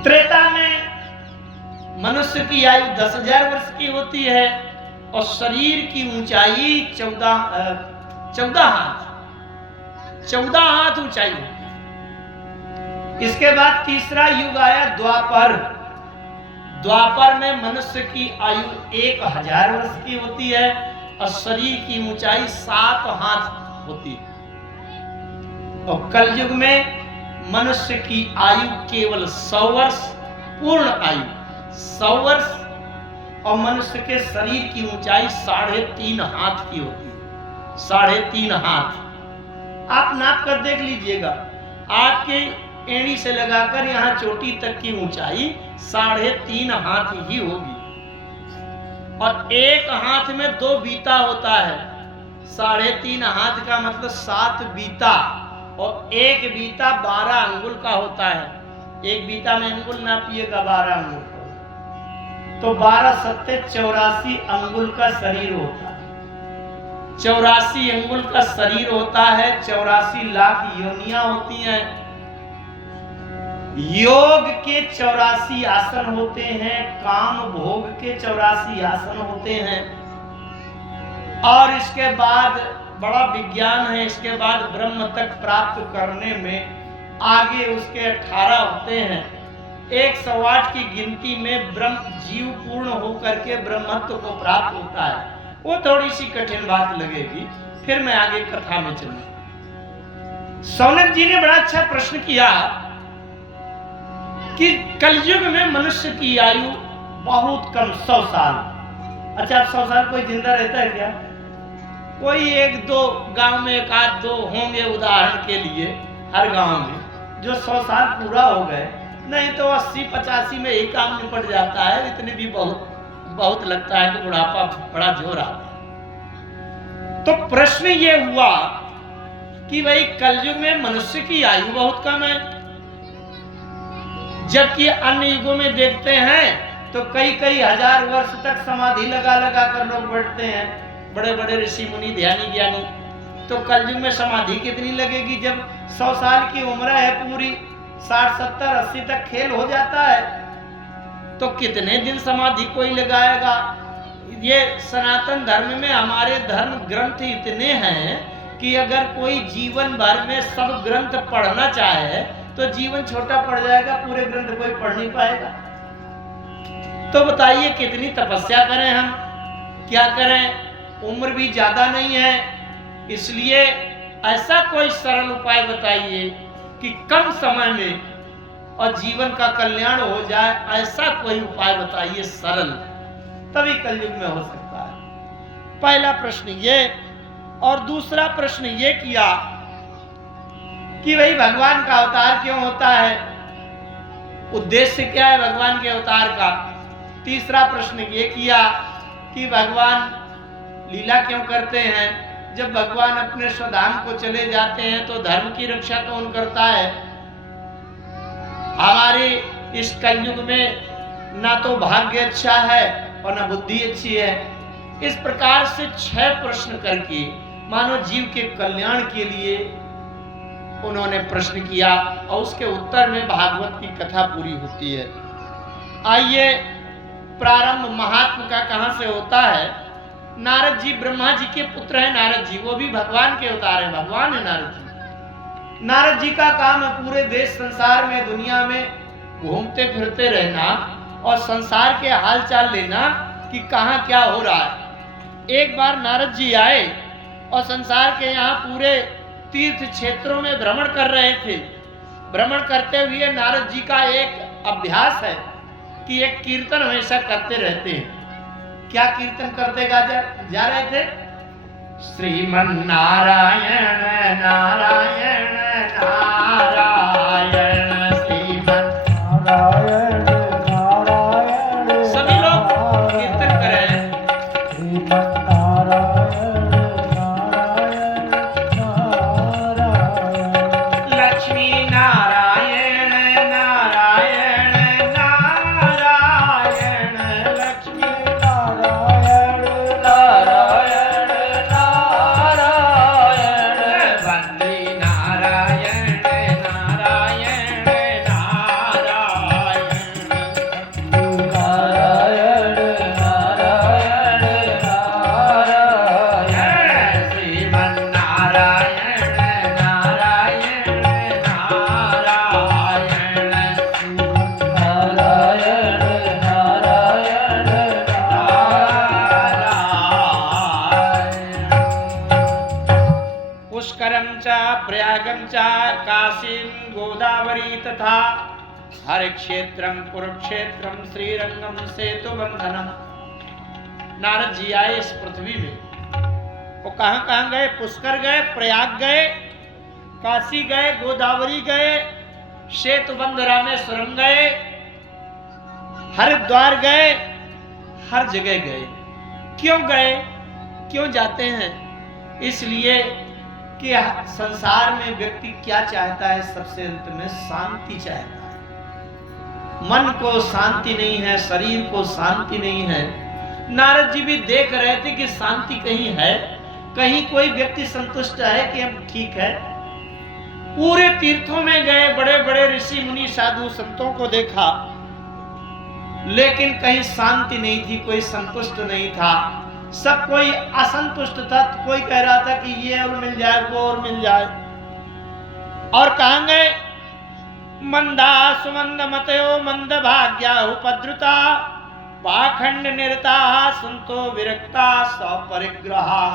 त्रेता में मनुष्य की आयु 10,000 वर्ष की होती है और शरीर की ऊंचाई 14 हाथ ऊंचाई होती है। इसके बाद तीसरा युग आया द्वापर। द्वापर में मनुष्य की आयु 1,000 वर्ष की होती है और शरीर की ऊंचाई 7 हाथ होती है। और कलयुग में मनुष्य की आयु केवल 100 वर्ष, पूर्ण आयु 100 वर्ष, और मनुष्य के शरीर की ऊंचाई 3.5 हाथ की होती है। 3.5 हाथ आप नाप कर देख लीजिएगा, आपके एड़ी से लगाकर यहाँ चोटी तक की ऊंचाई 3.5 हाथ ही होगी। और एक हाथ में 2 बीता होता है। 3.5 हाथ का मतलब 7 बीता, और एक बीता 12 अंगुल का होता है। एक बीता में अंगुल नापिएगा 12 अंगुल, तो 12 सत्ते 84 अंगुल का शरीर होता है। 84 अंगुल का शरीर होता है। 84 लाख योनियां होती हैं। योग के 84 आसन होते हैं, काम भोग के 84 आसन होते हैं। और इसके बाद बड़ा विज्ञान है, इसके बाद ब्रह्म तक प्राप्त करने में आगे उसके 18 होते हैं। 108 की गिनती में ब्रह्म जीव पूर्ण होकर के ब्रह्मत्व को प्राप्त होता है। वो थोड़ी सी कठिन बात लगेगी, फिर मैं आगे कथा में चलूं। शौनक जी ने बड़ा अच्छा प्रश्न किया कि कलयुग में मनुष्य की आयु बहुत कम, 100 साल। अच्छा, 100 साल कोई जिंदा रहता है क्या? कोई 1-2 गांव में 1-2 होंगे उदाहरण के लिए, हर गांव में, जो 100 साल पूरा हो गए। नहीं तो 80-85 में ही काम निपट जाता है। इतने भी बहुत लगता है कि बुढ़ापा बड़ा जोर आता है। तो प्रश्न ये हुआ कि भाई कलयुग में मनुष्य की आयु बहुत कम है, जबकि अन्य युगों में देखते हैं तो कई कई हजार वर्ष तक समाधि लगा लगा कर लोग बैठते हैं, बड़े बड़े ऋषि मुनि ध्यानी ज्ञानी। तो कलयुग में समाधि कितनी लगेगी? जब 100 साल की उम्र है पूरी, 60 70 80 तक खेल हो जाता है, तो कितने दिन समाधि कोई लगाएगा? ये सनातन धर्म में हमारे धर्म ग्रंथ इतने हैं कि अगर कोई जीवन भर में सब ग्रंथ पढ़ना चाहे तो जीवन छोटा पड़ जाएगा, पूरे ग्रंथ कोई पढ़ नहीं पाएगा। तो बताइए कितनी तपस्या करें हम, क्या करें? उम्र भी ज्यादा नहीं है, इसलिए ऐसा कोई सरल उपाय बताइए कि कम समय में और जीवन का कल्याण हो जाए, ऐसा कोई उपाय बताइए सरल, तभी कलयुग में हो सकता है। पहला प्रश्न ये। और दूसरा प्रश्न ये किया कि भाई भगवान का अवतार क्यों होता है, उद्देश्य क्या है भगवान के अवतार का। तीसरा प्रश्न ये किया कि भगवान लीला क्यों करते हैं, जब भगवान अपने स्वधाम को चले जाते हैं तो धर्म की रक्षा कौन करता है। हमारे इस कलयुग में ना तो भाग्य अच्छा है और ना बुद्धि अच्छी है। इस प्रकार से 6 प्रश्न करके मानव जीव के कल्याण के लिए उन्होंने प्रश्न किया और उसके उत्तर में भागवत की कथा पूरी होती है। आइए, प्रारंभ महात्मा का कहां से होता है। नारद जी ब्रह्मा जी के पुत्र हैं। नारद जी वो भी भगवान के अवतार हैं, भगवान है नारद जी। नारद जी का काम है पूरे देश संसार में दुनिया में घूमते फिरते रहना और संसार के हालचाल लेना कि कहां क्या हो रहा है। एक बार नारद जी आए और संसार के यहाँ पूरे तीर्थ क्षेत्रों में भ्रमण कर रहे थे। भ्रमण करते हुए नारद जी का एक अभ्यास है कि एक कीर्तन हमेशा करते रहते हैं। क्या कीर्तन करते जा रहे थे? श्रीमन नारायण नारायण नारायण श्रीमन नारायण नारायण। सभी लोग कीर्तन करें। श्रीमन नारायण नारायण नारायण। लक्ष्मी नारायण नारायण नारायण लक्ष्मी नारायण नारायण नारायण। वंदे नारायण नारायण नारायण। नारायण नारायण नारायण। श्रीमन नारायण नारायण नारायण। नारायण नारायण पुष्करम च प्रयागम च काशीं गोदावरी तथा हर क्षेत्रम कुरुक्षेत्रम श्रीरंगम सेतुबंधनम। नारद जी आए इस पृथ्वी में। वो कहां कहां गए? पुष्कर गए, प्रयाग गए, काशी गए, गोदावरी गए, सेतुबंध रामेश्वरम गए, हरिद्वार गए, हर जगह गए। क्यों गए? क्यों जाते हैं? इसलिए कि संसार में व्यक्ति क्या चाहता है? सबसे अंत में शांति चाहता है। मन को शांति नहीं है, शरीर को शांति नहीं है। नारद जी भी देख रहे थे कि शांति कहीं है, कहीं कोई व्यक्ति संतुष्ट है कि हम ठीक है। पूरे तीर्थों में गए, बड़े बड़े ऋषि मुनि साधु संतों को देखा, लेकिन कहीं शांति नहीं थी, कोई संतुष्ट नहीं था। सब कोई असंतुष्ट था। कोई कह रहा था कि ये और मिल जाए, वो और मिल जाए। और कहां गए? मंदा सुमंद मतयो मंद भाग्या उपद्रुता पाखंड निरता संतो विरक्ता सपरिग्रहा।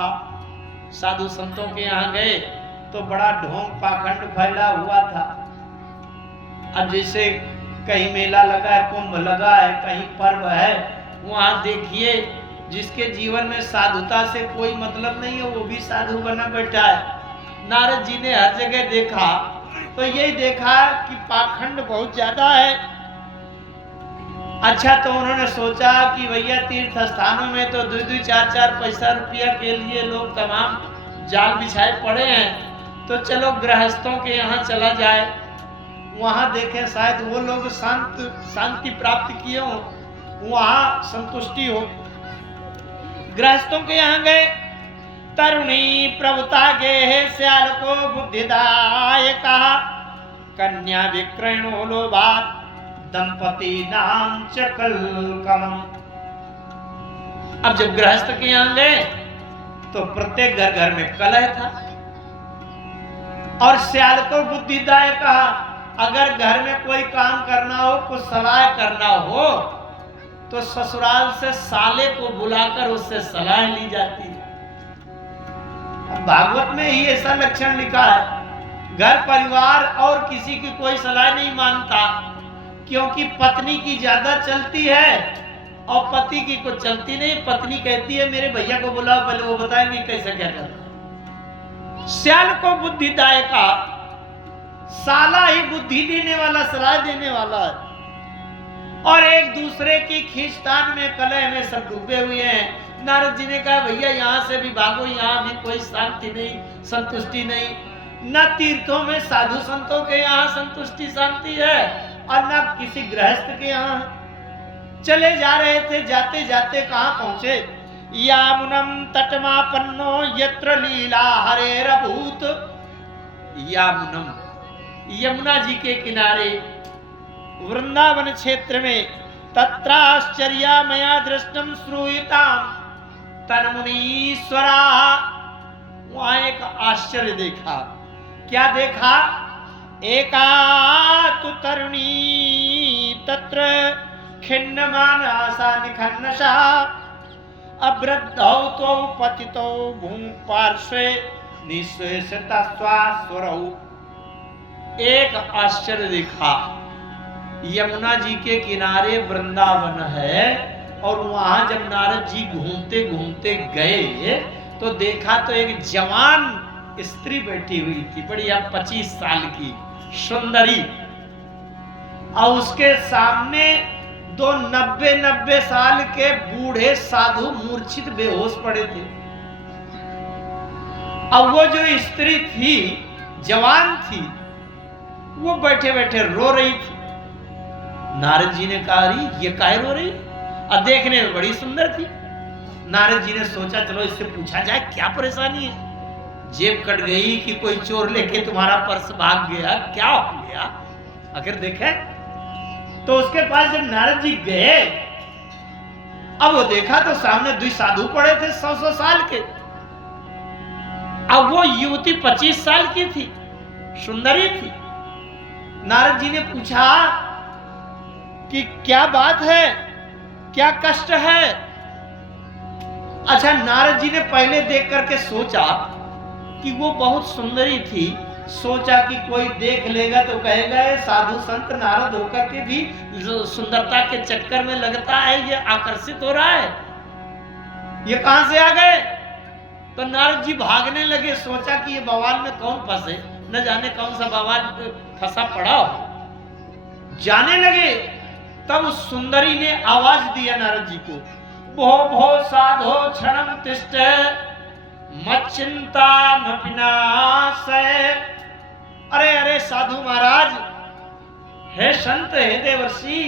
साधु संतों के यहाँ गए तो बड़ा ढोंग पाखंड फैला हुआ था। अब जैसे कहीं मेला लगा है, कुंभ लगा है, कहीं पर्व है, वहां देखिए जिसके जीवन में साधुता से कोई मतलब नहीं है वो भी साधु बना बैठा है। नारद जी ने हर जगह देखा तो यही देखा कि पाखंड बहुत ज्यादा है। अच्छा, तो उन्होंने सोचा कि भैया तीर्थ स्थानों में तो 2-2 4-4 पैसा रुपया के लिए लोग तमाम जाल बिछाए पड़े हैं, तो चलो गृहस्थों के यहाँ चला जाए, वहां देखें शायद वो लोग शांति प्राप्त किए हो, वहां संतुष्टि हो। गृहस्थों के यहाँ गए। तरुणी प्रभुता गे श्याल को बुद्धिदायका, कन्या विक्रयणो लोभात दंपति नाम चकल कमम। अब जब गृहस्थ के यहां गए तो प्रत्येक घर घर में कलह था, और श्याल को बुद्धिदायक कहा, अगर घर में कोई काम करना हो, कुछ सलाह करना हो, तो ससुराल से साले को बुलाकर उससे सलाह ली जाती है। भागवत में ही ऐसा लक्षण लिखा है, घर परिवार और किसी की कोई सलाह नहीं मानता, क्योंकि पत्नी की ज्यादा चलती है और पति की कुछ चलती नहीं। पत्नी कहती है मेरे भैया को बुलाओ, पहले वो बताएंगे कैसे क्या करना। श्याल को बुद्धिदायका, साला ही बुद्धि देने वाला, सलाह देने वाला है, और एक दूसरे की खींचतान में, कलह में सब डूबे हुए हैं। नारद जी ने कहा भैया यहाँ से भी भागो, यहाँ भी कोई शांति नहीं, संतुष्टि नहीं। न तीर्थों में साधु संतों के यहाँ संतुष्टि शांति है, और न किसी गृहस्थ के यहाँ। चले जा रहे थे, जाते जाते कहाँ पहुंचे? यामुनम तटमापन्नो यत्र लीला हरेरभूत। यामुनम, यमुना जी के किनारे वृंदावन क्षेत्र में, तत्राश्चर्या मया दृष्टम श्रूयताम तन्मुनीश्वरा। वहां एक आश्चर्य देखा। क्या देखा? एका तु तरुणी तत्र खिन्नमानसा निखन्नसा, अवृद्धौ तो पतितौ भूम पार्श्वे निःश्वेषतस्वास्वरौ। एक आश्चर्य देखा। यमुना जी के किनारे वृंदावन है, और वहां जब नारद जी घूमते घूमते गए तो देखा तो एक जवान स्त्री बैठी हुई थी, बढ़िया 25 साल की सुंदरी, और उसके सामने 2 90 साल के बूढ़े साधु मूर्छित बेहोश पड़े थे। अब वो जो स्त्री थी, जवान थी, वो बैठे बैठे रो रही थी। नारद जी ने कहा ये काहे रो रही? और देखने में बड़ी सुंदर थी। नारद जी ने सोचा चलो इससे पूछा जाए क्या परेशानी है। जेब कट गई कि कोई चोर लेके तुम्हारा पर्स भाग गया, क्या हो गया? आखिर देखे तो उसके पास जब नारद जी गए, अब वो देखा तो सामने 2 साधु पड़े थे 100 साल के। अब वो युवती 25 साल की थी, सुंदरी थी। नारद जी ने पूछा कि क्या बात है, क्या कष्ट है? अच्छा, नारद जी ने पहले देख करके सोचा कि वो बहुत सुंदरी थी, सोचा कि कोई देख लेगा तो कहेगा ये साधु संत नारद होकर के भी सुंदरता के चक्कर में लगता है, ये आकर्षित हो रहा है, ये कहां से आ गए? तो नारद जी भागने लगे। सोचा कि ये बवाल में कौन फंसे, न जाने कौन सा बवाल फंसा पड़ा हो। जाने लगे, तब उस सुंदरी ने आवाज दिया नारद जी को, भो भो साधो क्षणम तिष्ठ मच्चिंता मपिनाशय। अरे अरे साधु महाराज, हे संत, हे देवर्षि,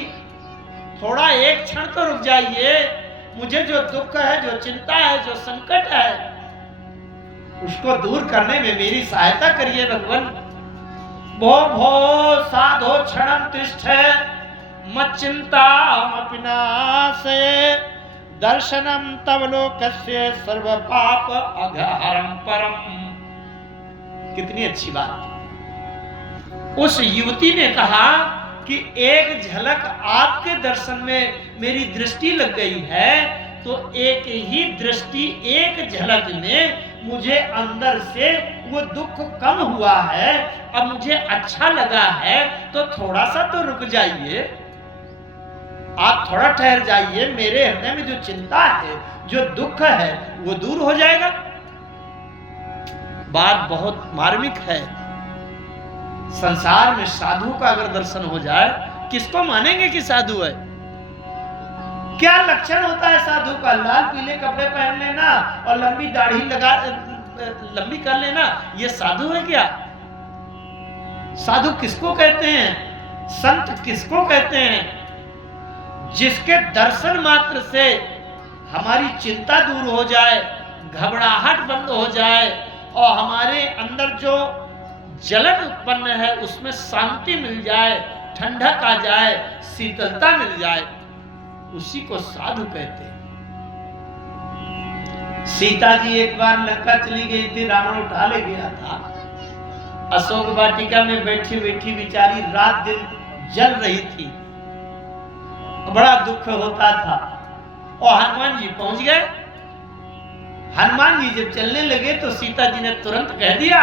थोड़ा एक क्षण तो रुक जाइए। मुझे जो दुख है, जो चिंता है, जो संकट है, उसको दूर करने में मेरी सहायता करिए भगवान। भो भो साधो क्षणम तिष्ठ मच्चिंता मपिनाशय, दर्शनम तव लोकस्य सर्व पाप अघहरम परम। कितनी अच्छी बात। उस युवती ने कहा कि एक झलक आपके दर्शन में मेरी दृष्टि लग गई है, तो एक ही दृष्टि, एक झलक में मुझे अंदर से वो दुख कम हुआ है, अब मुझे अच्छा लगा है, तो थोड़ा सा तो रुक जाइए, आप थोड़ा ठहर जाइए। मेरे हृदय में जो चिंता है, जो दुख है, वो दूर हो जाएगा। बात बहुत मार्मिक है। संसार में साधु का अगर दर्शन हो जाए, किसको मानेंगे कि साधु है? क्या लक्षण होता है साधु का? लाल पीले कपड़े पहन लेना और लंबी दाढ़ी लंबी कर लेना, ये साधु है क्या? साधु किसको कहते हैं? संत किसको कहते हैं? जिसके दर्शन मात्र से हमारी चिंता दूर हो जाए, घबराहट बंद हो जाए और हमारे अंदर जो जलन उत्पन्न है उसमें शांति मिल जाए, ठंडक आ जाए, शीतलता मिल जाए, उसी को साधु कहते हैं। सीता जी एक बार लंका चली गई थी, रावण उठा ले गया था। अशोक वाटिका में बैठी बैठी बेचारी रात दिन जल रही थी, बड़ा दुख होता था। और हनुमान जी पहुंच गए। हनुमान जी जब चलने लगे तो सीता जी ने तुरंत कह दिया,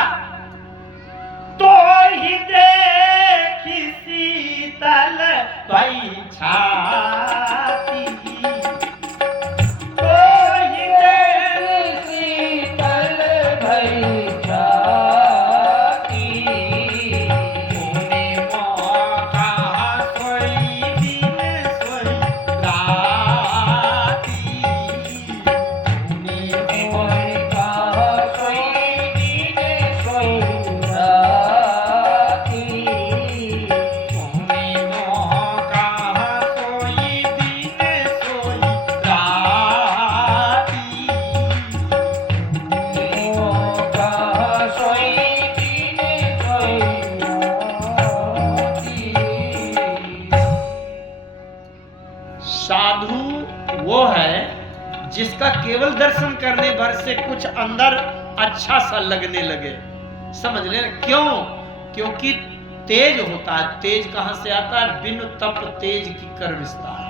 तो ही देखी शीतल भई छाती, तो ही देखी शीतल भई छाती, मुनि मौका सोई दिन सोई राती, मुनि मौका सोई दिन सोई साधु वो है जिसका केवल दर्शन करने भर से कुछ अंदर अच्छा सा लगने लगे। समझ लेना क्यों? क्योंकि तेज होता है। तेज कहां से आता है? बिनु तप तेज की कर विस्तार।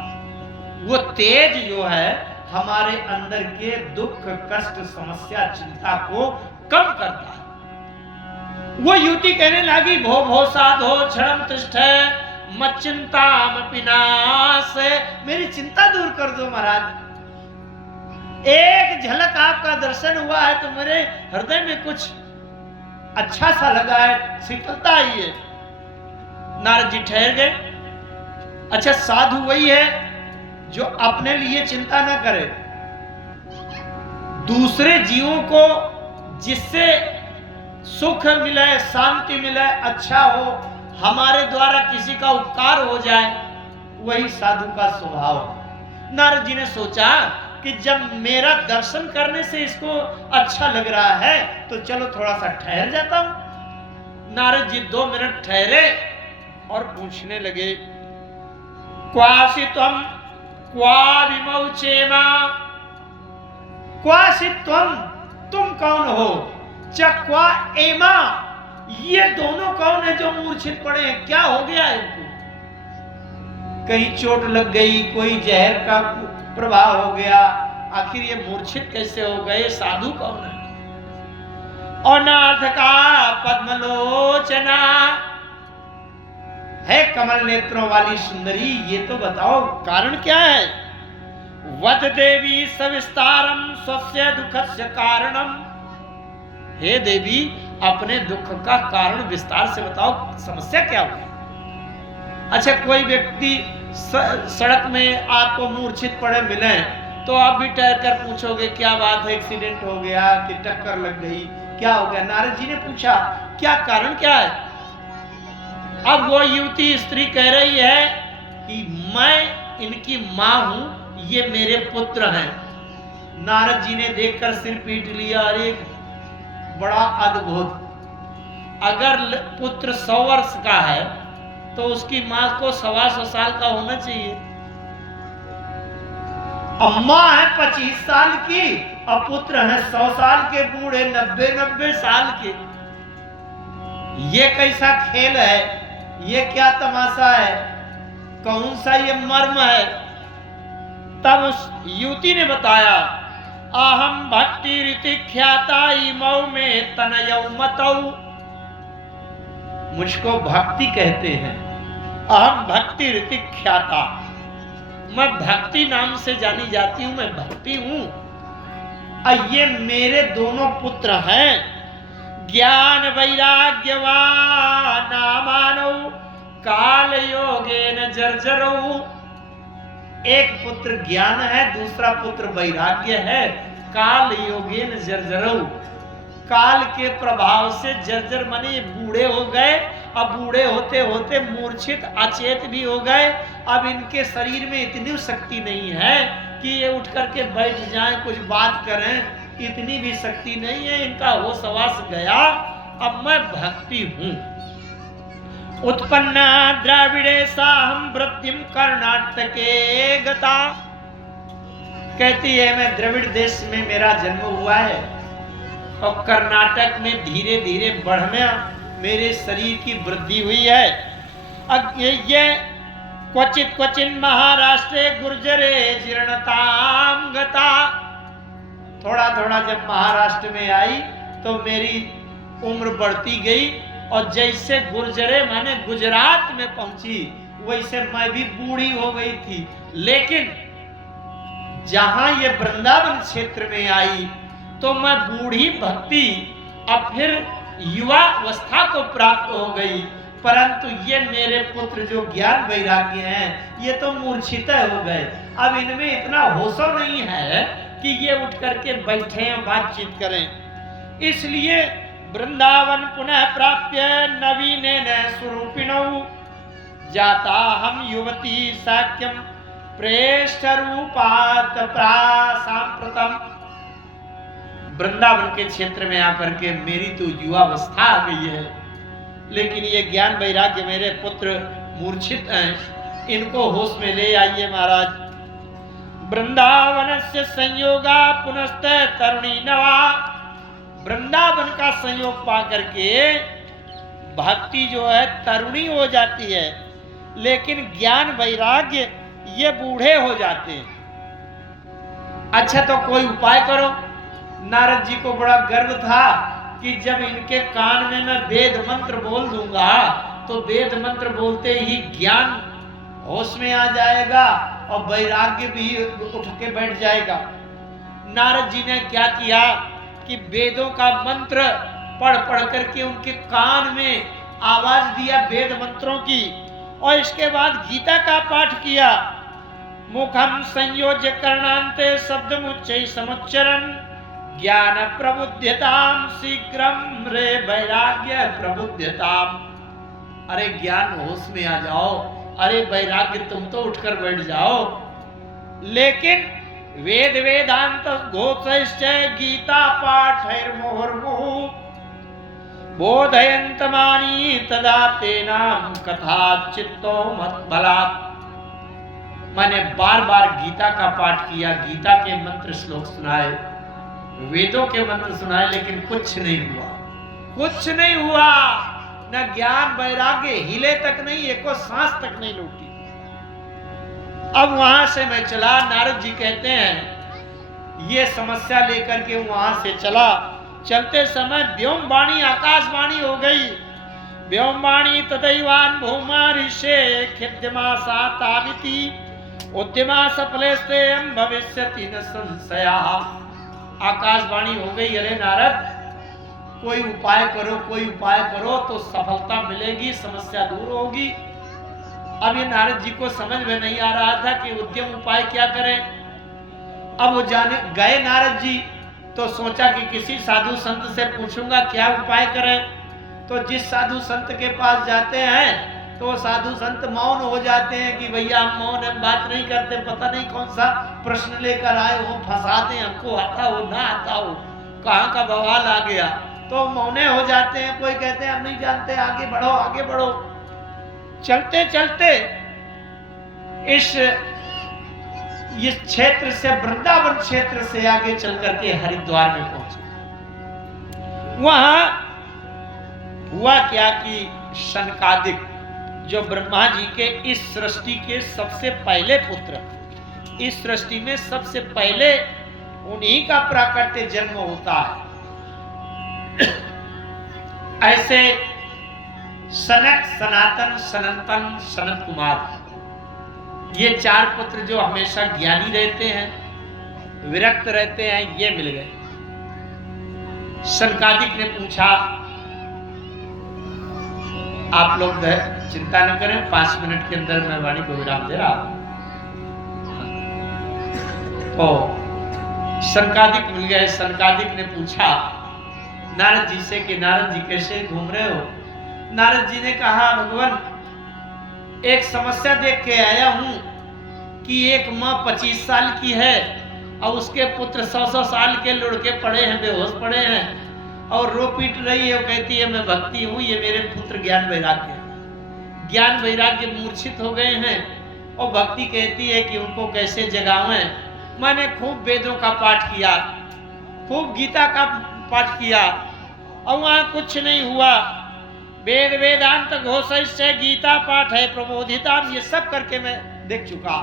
वो तेज जो है हमारे अंदर के दुख कष्ट समस्या चिंता को कम करता है। वो युवती कहने लगी, भो भो साधो क्षणम तिष्ठे मत चिंता पिनाश, मेरी चिंता दूर कर दो महाराज। एक झलक आपका दर्शन हुआ है तो मेरे हृदय में कुछ अच्छा सा लगा है, शीतलता आई है। नारद जी ठहर गए। अच्छा, साधु वही है जो अपने लिए चिंता न करे, दूसरे जीवों को जिससे सुख मिले, शांति मिले, अच्छा हो, हमारे द्वारा किसी का उपकार हो जाए, वही साधु का स्वभाव है। नारद जी ने सोचा कि जब मेरा दर्शन करने से इसको अच्छा लग रहा है तो चलो थोड़ा सा ठहर जाता हूं। नारद जी 2 मिनट ठहरे और पूछने लगे, क्वासित्वम क्वा विमौचेमा, क्वासित्वम तुम कौन हो, चक्वा एमा ये दोनों कौन है जो मूर्छित पड़े हैं? क्या हो गया है इनको? कहीं चोट लग गई, कोई जहर का प्रभाव हो गया, आखिर ये मूर्छित कैसे हो गए? साधु कौन है? अनाथ का पद्मलोचना है, कमल नेत्रों वाली सुंदरी, ये तो बताओ कारण क्या है? वद देवी सविस्तारम स्वस्य दुखस्य कारणम, हे देवी अपने दुख का कारण विस्तार से बताओ, समस्या क्या हुई? अच्छा, कोई व्यक्ति सड़क में आपको मूर्छित पड़े मिले तो आप भी ठहर कर पूछोगे क्या बात है, एक्सीडेंट हो गया कि टक्कर लग गई, क्या हो गया? नारद जी ने पूछा क्या कारण क्या है? अब वो युवती स्त्री कह रही है कि मैं इनकी मां हूं, ये मेरे पुत्र हैं। नारद जी ने देखकर सिर पीट लिया, अरे बड़ा अद्भुत। अगर पुत्र 100 वर्ष का है तो उसकी मां को 125 साल का होना चाहिए। अम्मा है 25 साल की और पुत्र है 100 साल के बूढ़े, 90 साल के। ये कैसा खेल है? ये क्या तमाशा है? कौन सा ये मर्म है? तब उस युवती ने बताया, अहम भक्ति रीति ख्याता इमौ में तनयौ मतौ, मुझको भक्ति कहते हैं। अहम भक्ति रीति ख्याता, मैं भक्ति नाम से जानी जाती हूं, मैं भक्ति हूं। ये मेरे दोनों पुत्र हैं, ज्ञान वैराग्यवान नामानौ काल योगेन जर्जरौ। एक पुत्र ज्ञान है, दूसरा पुत्र वैराग्य है। काल योगेन जर्जरौ, काल के प्रभाव से जर्जर माने बूढ़े हो गए। अब बूढ़े होते होते मूर्छित अचेत भी हो गए। अब इनके शरीर में इतनी शक्ति नहीं है कि ये उठ करके बैठ जाएं, कुछ बात करें, इतनी भी शक्ति नहीं है। इनका होश हवास गया। अब मैं भक्ति हूं। उत्पन्ना द्राविड़े साहम वृद्धिम कर्नाटके गता, कहती है मैं द्रविड़ देश में मेरा जन्म हुआ है और कर्नाटक में धीरे धीरे बढ़ना मेरे शरीर की वृद्धि हुई है। अब ये क्वचित क्वचिन महाराष्ट्र गुर्जरे जीर्णताम गता, थोड़ा थोड़ा जब महाराष्ट्र में आई तो मेरी उम्र बढ़ती गई और जैसे गुर्जरे माने गुजरात में पहुंची वैसे मैं भी बूढ़ी हो गई थी। लेकिन जहां ये वृंदावन क्षेत्र में आई तो मैं बूढ़ी भक्ति अब फिर युवा अवस्था को प्राप्त हो गई। परंतु ये मेरे पुत्र जो ज्ञान वैराग्य हैं ये तो मूर्छित हो गए। अब इनमें इतना होशो नहीं है कि ये उठ करके बैठे बातचीत करें। इसलिए वृंदावन पुनः प्राप्य नवीनेन स्वरूपिणौ जाता हम युवती साक्यम प्रेष्ठ रूपात सांप्रतम। वृंदावन के क्षेत्र में आकर के मेरी तो युवावस्था आ गई है, लेकिन ये ज्ञान वैराग्य मेरे पुत्र मूर्छित हैं, इनको होश में ले आइए महाराज। वृंदावन से संयोगा पुनस्त तरुणी नवा, वृंदावन का संयोग पा करके भक्ति जो है तरुणी हो जाती है, लेकिन ज्ञान वैराग्य ये बूढ़े हो जाते हैं। अच्छा तो कोई उपाय करो। नारद जी को बड़ा गर्व था कि जब इनके कान में मैं वेद मंत्र बोल दूंगा तो वेद मंत्र बोलते ही ज्ञान होश में आ जाएगा और वैराग्य भी उठ के बैठ जाएगा। नारद जी ने क्या किया कि वेदों का मंत्र पढ़ पढ़ करके उनके कान में आवाज दिया वेद मंत्रों की, और इसके बाद गीता का पाठ किया। मुखम संयोज्य कर्णांते शब्दमुच्चै समुच्चरन् ज्ञान प्रबुद्धताम शीघ्रम रे वैराग्य प्रबुद्धताम। अरे ज्ञान होश में आ जाओ, अरे वैराग्य तुम तो उठकर बैठ जाओ। लेकिन वेद वेदांत घोषश्च गीता पाठैर्मुहुर्मुहुः बोधयन्तमानि तदा तेनाम कथा चित्तो मद्बलात्। मैंने बार बार गीता का पाठ किया, गीता के मंत्र श्लोक सुनाए, वेदों के मंत्र सुनाए, लेकिन कुछ नहीं हुआ, कुछ नहीं हुआ। न ज्ञान वैराग्य हिले तक नहीं, एको सांस तक नहीं लूटी। अब वहां से मैं चला, नारद जी कहते हैं ये समस्या लेकर के वहां से चला। चलते समय व्योमवाणी आकाशवाणी हो गई। व्योमवाणी तदैवान भूमा ऋषे खिद्यमासा तामिति उद्यमा सफलेस्ते भविष्यति न संशया। आकाशवाणी हो गई, अरे नारद कोई उपाय करो, कोई उपाय करो तो सफलता मिलेगी, समस्या दूर होगी। अब ये नारद जी को समझ में नहीं आ रहा था कि उद्यम उपाय क्या करें। अब वो जाने गए नारद जी तो सोचा कि किसी साधु संत से पूछूंगा क्या उपाय करें। तो जिस साधु संत के पास जाते हैं तो साधु संत मौन हो जाते हैं कि भैया हम मौन, हम बात नहीं करते, पता नहीं कौन सा प्रश्न लेकर आए हो, फंसा दें हमको, आता हो ना आता हो, कहाँ का बवाल आ गया, तो मौने हो जाते हैं। कोई कहते हैं हम नहीं जानते, आगे बढ़ो आगे बढ़ो। चलते चलते इस क्षेत्र से, वृंदावन क्षेत्र से आगे चल करके हरिद्वार में पहुंचे। वहां हुआ क्या कि शनकादिक जो ब्रह्मा जी के इस सृष्टि के सबसे पहले पुत्र, इस सृष्टि में सबसे पहले उन्हीं का प्राकट्य जन्म होता है। ऐसे सनक, सनातन, सनंतन, सनत कुमार, ये चार पुत्र जो हमेशा ज्ञानी रहते हैं, विरक्त रहते हैं, ये मिल गए। शनकादिक ने पूछा आप लोग चिंता न करें, 5 मिनट के अंदर मैं वाणी को विराम दे रहा हूं। तो सनकादिक मिल गए। सनकादिक ने पूछा नारद जी से कि नारद जी कैसे घूम रहे हो? नारद जी ने कहा भगवान, एक समस्या देख के आया हूं कि एक माँ 25 साल की है और उसके पुत्र 100-100 साल के लुढ़के पड़े हैं, बेहोश पड़े हैं और रो पीट रही है। वो कहती है मैं भक्ति हूं, ये मेरे पुत्र ज्ञान वैराग्य मूर्छित हो गए हैं। और भक्ति कहती है कि उनको कैसे जगावें। मैंने खूब वेदों का पाठ किया, खूब गीता का पाठ किया और वहां कुछ नहीं हुआ। वेद वेदांत घोष से गीता पाठ है, प्रबोधिता, ये सब करके मैं देख चुका।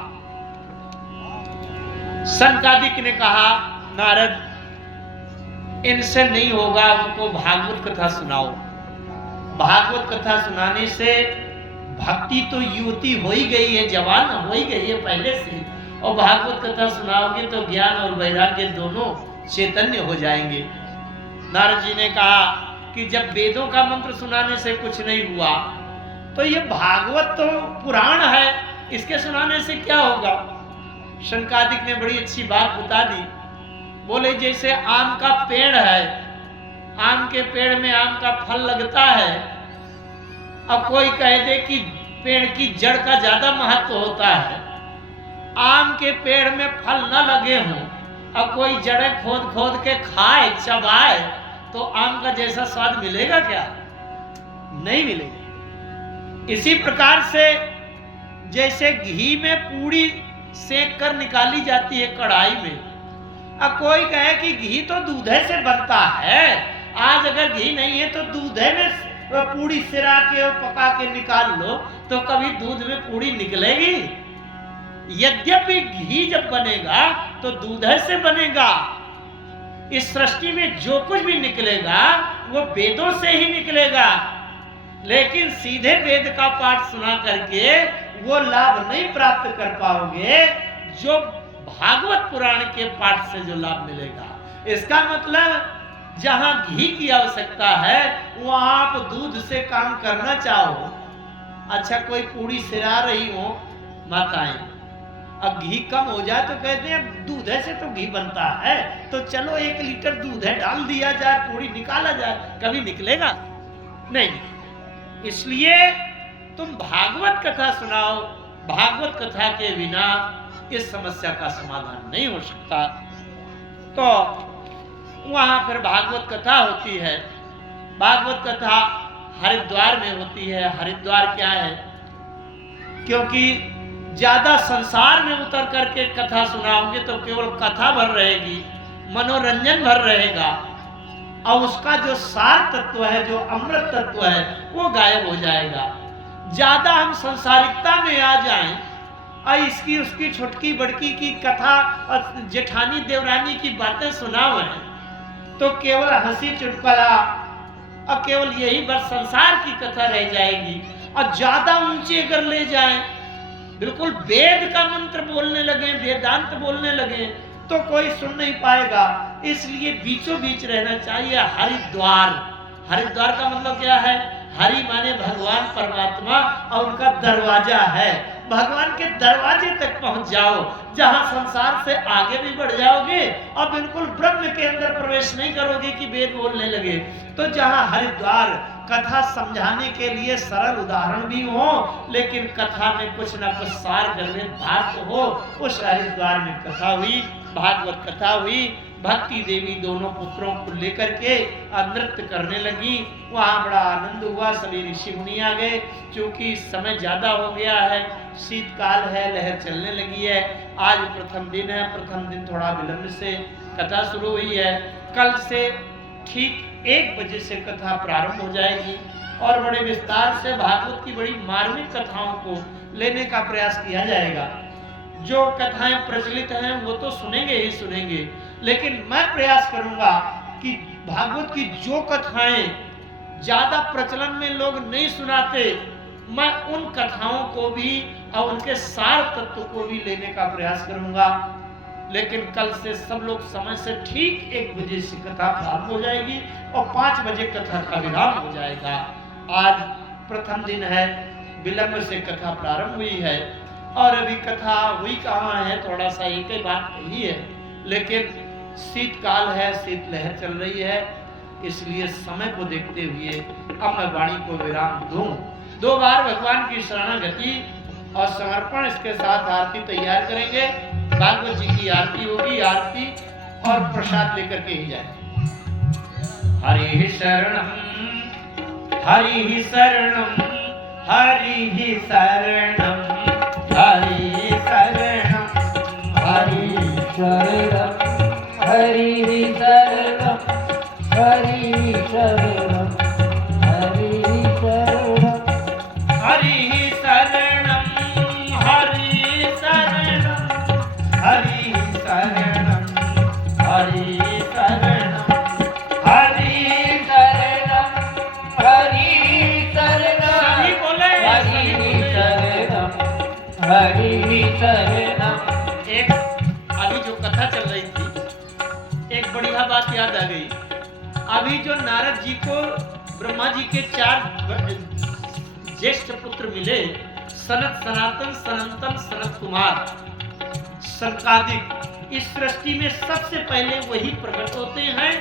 सनकादिक ने कहा नारद इनसे नहीं होगा, उनको भागवत कथा सुनाओ। भागवत कथा सुनाने से भक्ति तो युवती हो ही गई है, जवान हो ही गई है पहले से, और भागवत कथा सुनाओगे तो ज्ञान और वैराग्य दोनों चैतन्य हो जाएंगे। नारद जी ने कहा कि जब वेदों का मंत्र सुनाने से कुछ नहीं हुआ तो ये भागवत तो पुराण है, इसके सुनाने से क्या होगा? शनकादिक ने बड़ी अच्छी बात बता दी। बोले जैसे आम का पेड़ है, आम के पेड़ में आम का फल लगता है। अब कोई कह दे कि पेड़ की जड़ का ज्यादा महत्व होता है, आम के पेड़ में फल न लगे हों, अब कोई जड़ें खोद खोद के खाए चबाए तो आम का जैसा स्वाद मिलेगा क्या? नहीं मिलेगा। इसी प्रकार से जैसे घी में पूड़ी सेक कर निकाली जाती है कढ़ाई में, अब कोई कहे कि घी तो दूधे से बनता है, आज अगर घी नहीं है तो दूधे में पूड़ी सिरा के और पका के निकाल लो तो कभी दूध में पूड़ी निकलेगी? यद्यपि घी जब बनेगा तो दूधे से बनेगा। इस सृष्टि में जो कुछ भी निकलेगा वो वेदों से ही निकलेगा, लेकिन सीधे वेद का पाठ सुना करके वो लाभ नहीं प्राप्त कर पाओगे जो भागवत पुराण के पाठ से जो लाभ मिलेगा। इसका मतलब जहां घी की आवश्यकता है वहां आप दूध से काम करना चाहो। अच्छा कोई पूड़ी सिरा रही हो माताएं, अब घी कम हो जाए तो कहते हैं दूध से तो घी बनता है, तो चलो 1 लीटर दूध है डाल दिया जाए, पूड़ी निकाला जाए, कभी निकलेगा नहीं। इसलिए तुम भागवत कथा सुनाओ, भागवत कथा के बिना इस समस्या का समाधान नहीं हो सकता। तो वहां फिर भागवत कथा होती है। भागवत कथा हरिद्वार में होती है। हरिद्वार क्या है? क्योंकि ज्यादा संसार में उतर करके कथा सुनाओगे तो केवल कथा भर रहेगी, मनोरंजन भर रहेगा और उसका जो सार तत्व है, जो अमृत तत्व है, वो गायब हो जाएगा। ज्यादा हम संसारिकता में आ जाएं और इसकी उसकी छुटकी बड़की की कथा और जेठानी देवरानी की बातें सुनावें तो केवल हंसी चुटकुला और केवल यही बस संसार की कथा रह जाएगी। और ज्यादा ऊंचे अगर ले जाएं, बिल्कुल वेद का मंत्र बोलने लगे, वेदांत बोलने लगे तो कोई सुन नहीं पाएगा। इसलिए बीचों बीच रहना चाहिए। हरिद्वार, हरिद्वार का मतलब क्या है? हरि माने भगवान परमात्मा और उनका दरवाजा है। भगवान के दरवाजे तक पहुंच जाओ, जहां संसार से आगे भी बढ़ जाओगे और बिल्कुल ब्रह्म के अंदर प्रवेश नहीं करोगे कि वेद बोलने लगे। तो जहां हरिद्वार कथा समझाने के लिए सरल उदाहरण भी हो, लेकिन कथा में कुछ न कुछ सार गर्भित भाग तो हो, उस हरिद्वार में कथा हुई, भागवत कथा हुई। भक्ति देवी दोनों पुत्रों को लेकर के नृत्य करने लगी। वहाँ बड़ा आनंद हुआ, सभी ऋषि मुनि आ गए। क्योंकि समय ज्यादा हो गया है, शीतकाल है, लहर चलने लगी है। आज प्रथम दिन है, प्रथम दिन थोड़ा विलंब से कथा शुरू हुई है। कल से ठीक 1 बजे से कथा प्रारंभ हो जाएगी और बड़े विस्तार से भागवत की बड़ी मार्मिक कथाओं को लेने का प्रयास किया जाएगा। जो कथाएं प्रचलित हैं वो तो सुनेंगे ही सुनेंगे, लेकिन मैं प्रयास करूंगा कि भागवत की जो कथाएं ज्यादा प्रचलन में लोग नहीं सुनाते, मैं उन कथाओं को भी और उनके सार तत्व को भी लेने का प्रयास करूंगा। लेकिन कल से सब लोग समय से ठीक 1 बजे से कथा प्रारंभ हो जाएगी और 5 बजे कथा का विराम हो जाएगा। आज प्रथम दिन है, विलंब से कथा प्रारंभ हुई है। और अभी कथा हुई कहाँ है, थोड़ा सा एक ही बात कही है, लेकिन शीतकाल है, शीतलहर चल रही है, इसलिए समय को देखते हुए अब मैं वाणी को विराम दूं। 2 बार भगवान की शरणागति और समर्पण, इसके साथ आरती तैयार करेंगे। भागवत जी की आरती होगी, आरती और प्रसाद लेकर के ही जाएंगे। हरि शरणम हरि शरणम हरि शरणम हरि शरणम हरि शरणं हरि शरणं हरि शरणं हरि शरणं हरि शरणम हरि शरणम हरि शरणम हरि शरणम हरि शरणं हरि शरणं सभी बोले, सभी हरि बोले। शरणं हरि शरणं एक अभी जो कथा चल रही थी, एक बढ़िया बात याद आ गई। अभी जो नारद जी को ब्रह्मा जी के 4 ज्येष्ठ पुत्र मिले, सनत, सनातन, सनंतन, सनत कुमार, सनकादिक, इस सृष्टि में सबसे पहले वही प्रकट होते हैं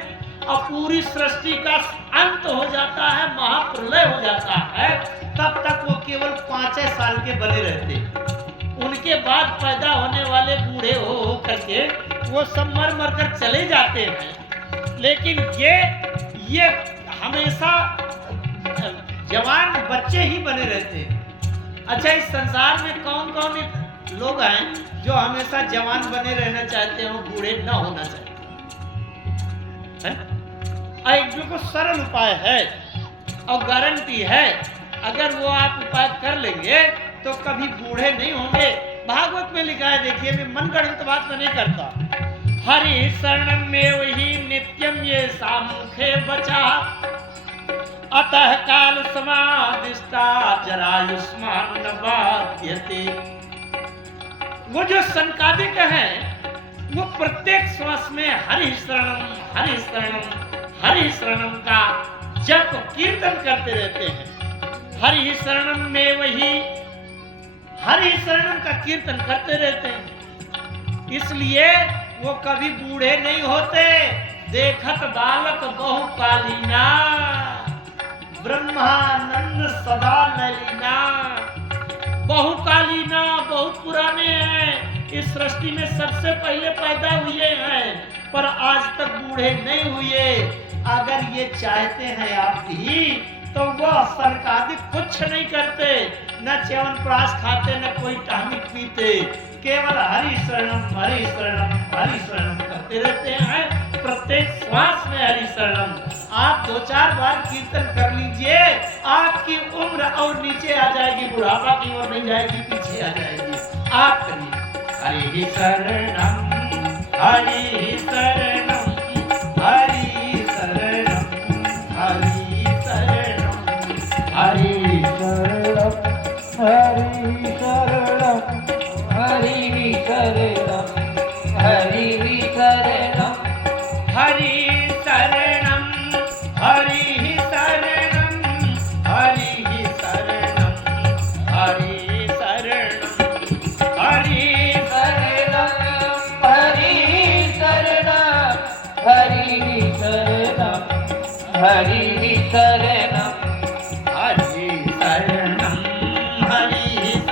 और पूरी सृष्टि का अंत हो जाता है, महाप्रलय हो जाता है, तब तक वो केवल 5 साल के बने रहते हैं। उनके बाद पैदा होने वाले बूढ़े हो करके वो सब मर मर कर चले जाते हैं, लेकिन ये हमेशा जवान बच्चे ही बने रहते हैं। अच्छा, इस संसार में कौन कौन लोग हैं जो हमेशा जवान बने रहना चाहते हैं, वो बूढ़े ना होना चाहते हैं? एक बिल्कुल सरल उपाय है और गारंटी है, अगर वो आप उपाय कर लेंगे तो कभी बूढ़े नहीं होंगे। भागवत में लिखा है, देखिए, मैं मनगढ़ंत बात में नहीं करता। हरि शरणम में वही नित्यम ये सामुखे बचा, अतः काल समादिष्टा जरायुष्मान न बाध्यते। वो जो सनकादिक हैं, वो प्रत्येक श्वास में हरि शरणम हरि शरणम हरि शरणम का जप कीर्तन करते रहते हैं। हरि शरणम में वही हरि शरणम का कीर्तन करते रहते हैं, इसलिए वो कभी बूढ़े नहीं होते। देखत बालक बहु कालीना, ब्रह्मानंद सदा नलीना। बहु कालीना, बहुत पुराने हैं, इस सृष्टि में सबसे पहले पैदा हुए हैं, पर आज तक बूढ़े नहीं हुए। अगर ये चाहते हैं आप भी, तो वो सरकादिक कुछ नहीं करते, न च्यवनप्राश खाते, न कोई टॉनिक पीते, केवल हरि शरणम हरि शरणम हरि शरणम करते रहते हैं। प्रत्येक श्वास में हरि शरणम। आप 2-4 बार कीर्तन कर लीजिए, आपकी उम्र और नीचे आ जाएगी, बुढ़ापा की ओर नहीं जाएगी, पीछे आ जाएगी। आप करिए हरि शरणम हरि शरणम हरि शरणम हरि शरणम हरि शरणं हरि शरणं हरि शरणं हरि शरणं हरि शरणम हरि शरणम हरि शरणम हरि शरणम हरि शरणं हरि शरणं हरि शरणं हरि शरणं हरि शरणम हरि शरणम हरि शरणम हरि शरणम हरि हरि शरणं हरि शरणं हरि शरणं हरि शरणम हरि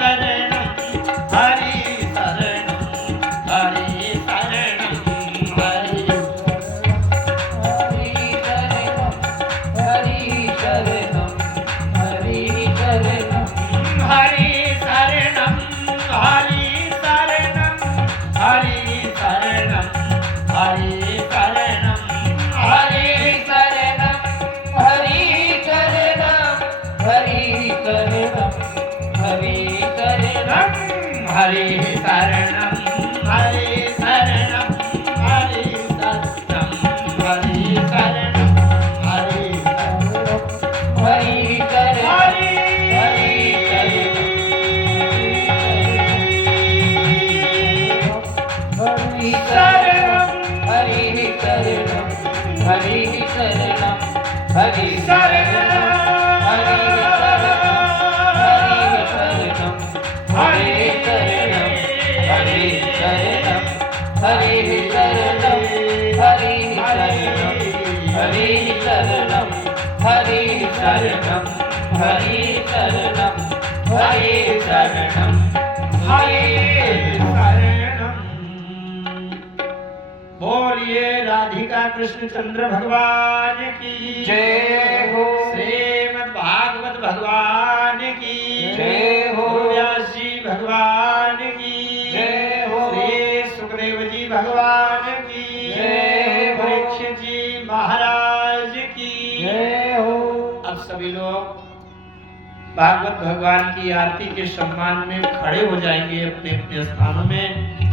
शरणम हरि शरणम हरि शरणम हरि शरणं हरि शरणं हरि शरणं हरि शरणं हरि शरणम हरि शरणम हरि शरणम हरि शरणम हरि हरि शरणं हरि शरणं हरि शरणं हरि शरणं हरि शरणं हरि शरणं हरि शरणं हरि शरणं शरणम हरि शरणम हरि शरणम हरि शरणम। बोलिए राधिका कृष्ण चंद्र भगवान की जय हो। श्रीमद् भागवत भगवान की जय हो। व्यास जी भगवान की जय हो। श्री सुखदेव जी भगवान की जय हो। परीक्षित जी महाराज की जय हो। अब सभी लोग भागवत भगवान की आरती के सम्मान में खड़े हो जाएंगे अपने अपने स्थानों में।